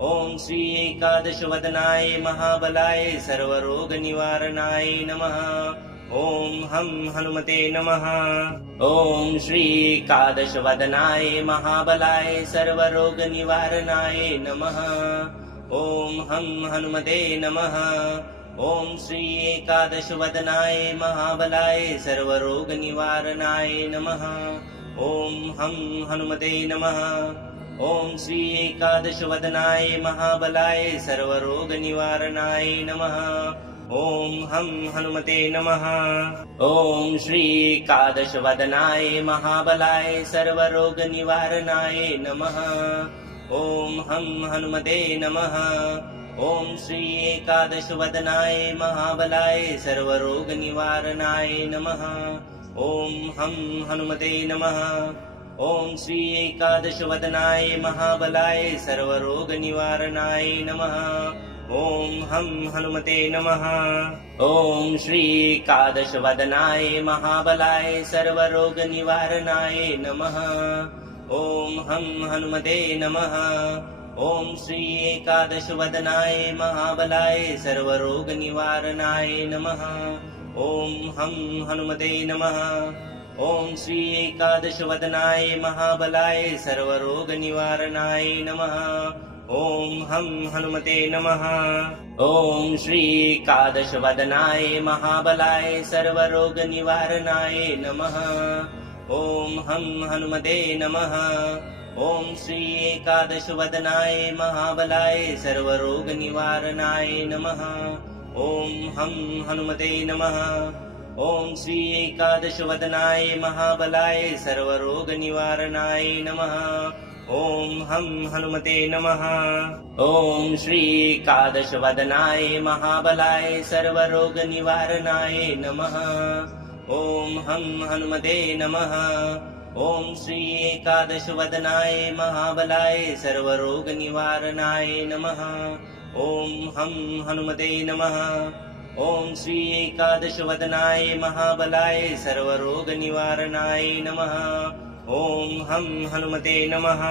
ॐ श्री एकादशवदनाय महाबलाय सर्वरोगनिवारणाय नमः। ॐ हं हनुमते नमः। ॐ श्री एकादशवदनाय महाबलाय सर्वरोगनिवारणाय नमः। ॐ हं हनुमते नमः। ॐ श्री एकादशवदनाय महाबलाय सर्वरोगनिवारणाय नमः। ॐ हं हनुमते नमः। ॐ श्री एकादशवदनाय महाबलाय सर्वरोगनिवारणाय नमः। ॐ हं हनुमते नमः। ॐ श्री एकादशवदनाय महाबलाय सर्वरोगनिवारणाय नमः। ॐ हं हनुमते नमः। ॐ श्री एकादशवदनाय महाबलाय सर्वरोगनिवारणाय नमः। ॐ हं हनुमते नमः। ॐ श्री एकादशवदनाय महाबलाय सर्वरोगनिवारणाय नमः। ॐ हं हनुमते नमः। ॐ श्री एकादशवदनाय महाबलाय सर्वरोगनिवारणाय नमः। ॐ हं हनुमते नमः। ॐ श्री एकादशवदनाय महाबलाय सर्वरोगनिवारणाय नमः। ॐ हं हनुमते नमः। ॐ श्री एकादशवदनाय महाबलाय सर्वरोगनिवारणाय नमः। ॐ हं हनुमते नमः। ॐ श्री एकादशवदनाय महाबलाय सर्वरोगनिवारणाय नमः। ॐ हं हनुमते नमः। ॐ श्री एकादशवदनाय महाबलाय सर्वरोगनिवारणाय नमः। ॐ हं हनुमते नमः। ॐ श्री एकादशवदनाय महाबलाय सर्वरोगनिवारणाय नमः। ॐ हं हनुमते नमः। ॐ श्री एकादशवदनाय महाबलाय सर्वरोगनिवारणाय नमः। ॐ हं हनुमते नमः। ॐ श्री एकादशवदनाय महाबलाय सर्वरोगनिवारणाय नमः। ॐ हं हनुमते नमः।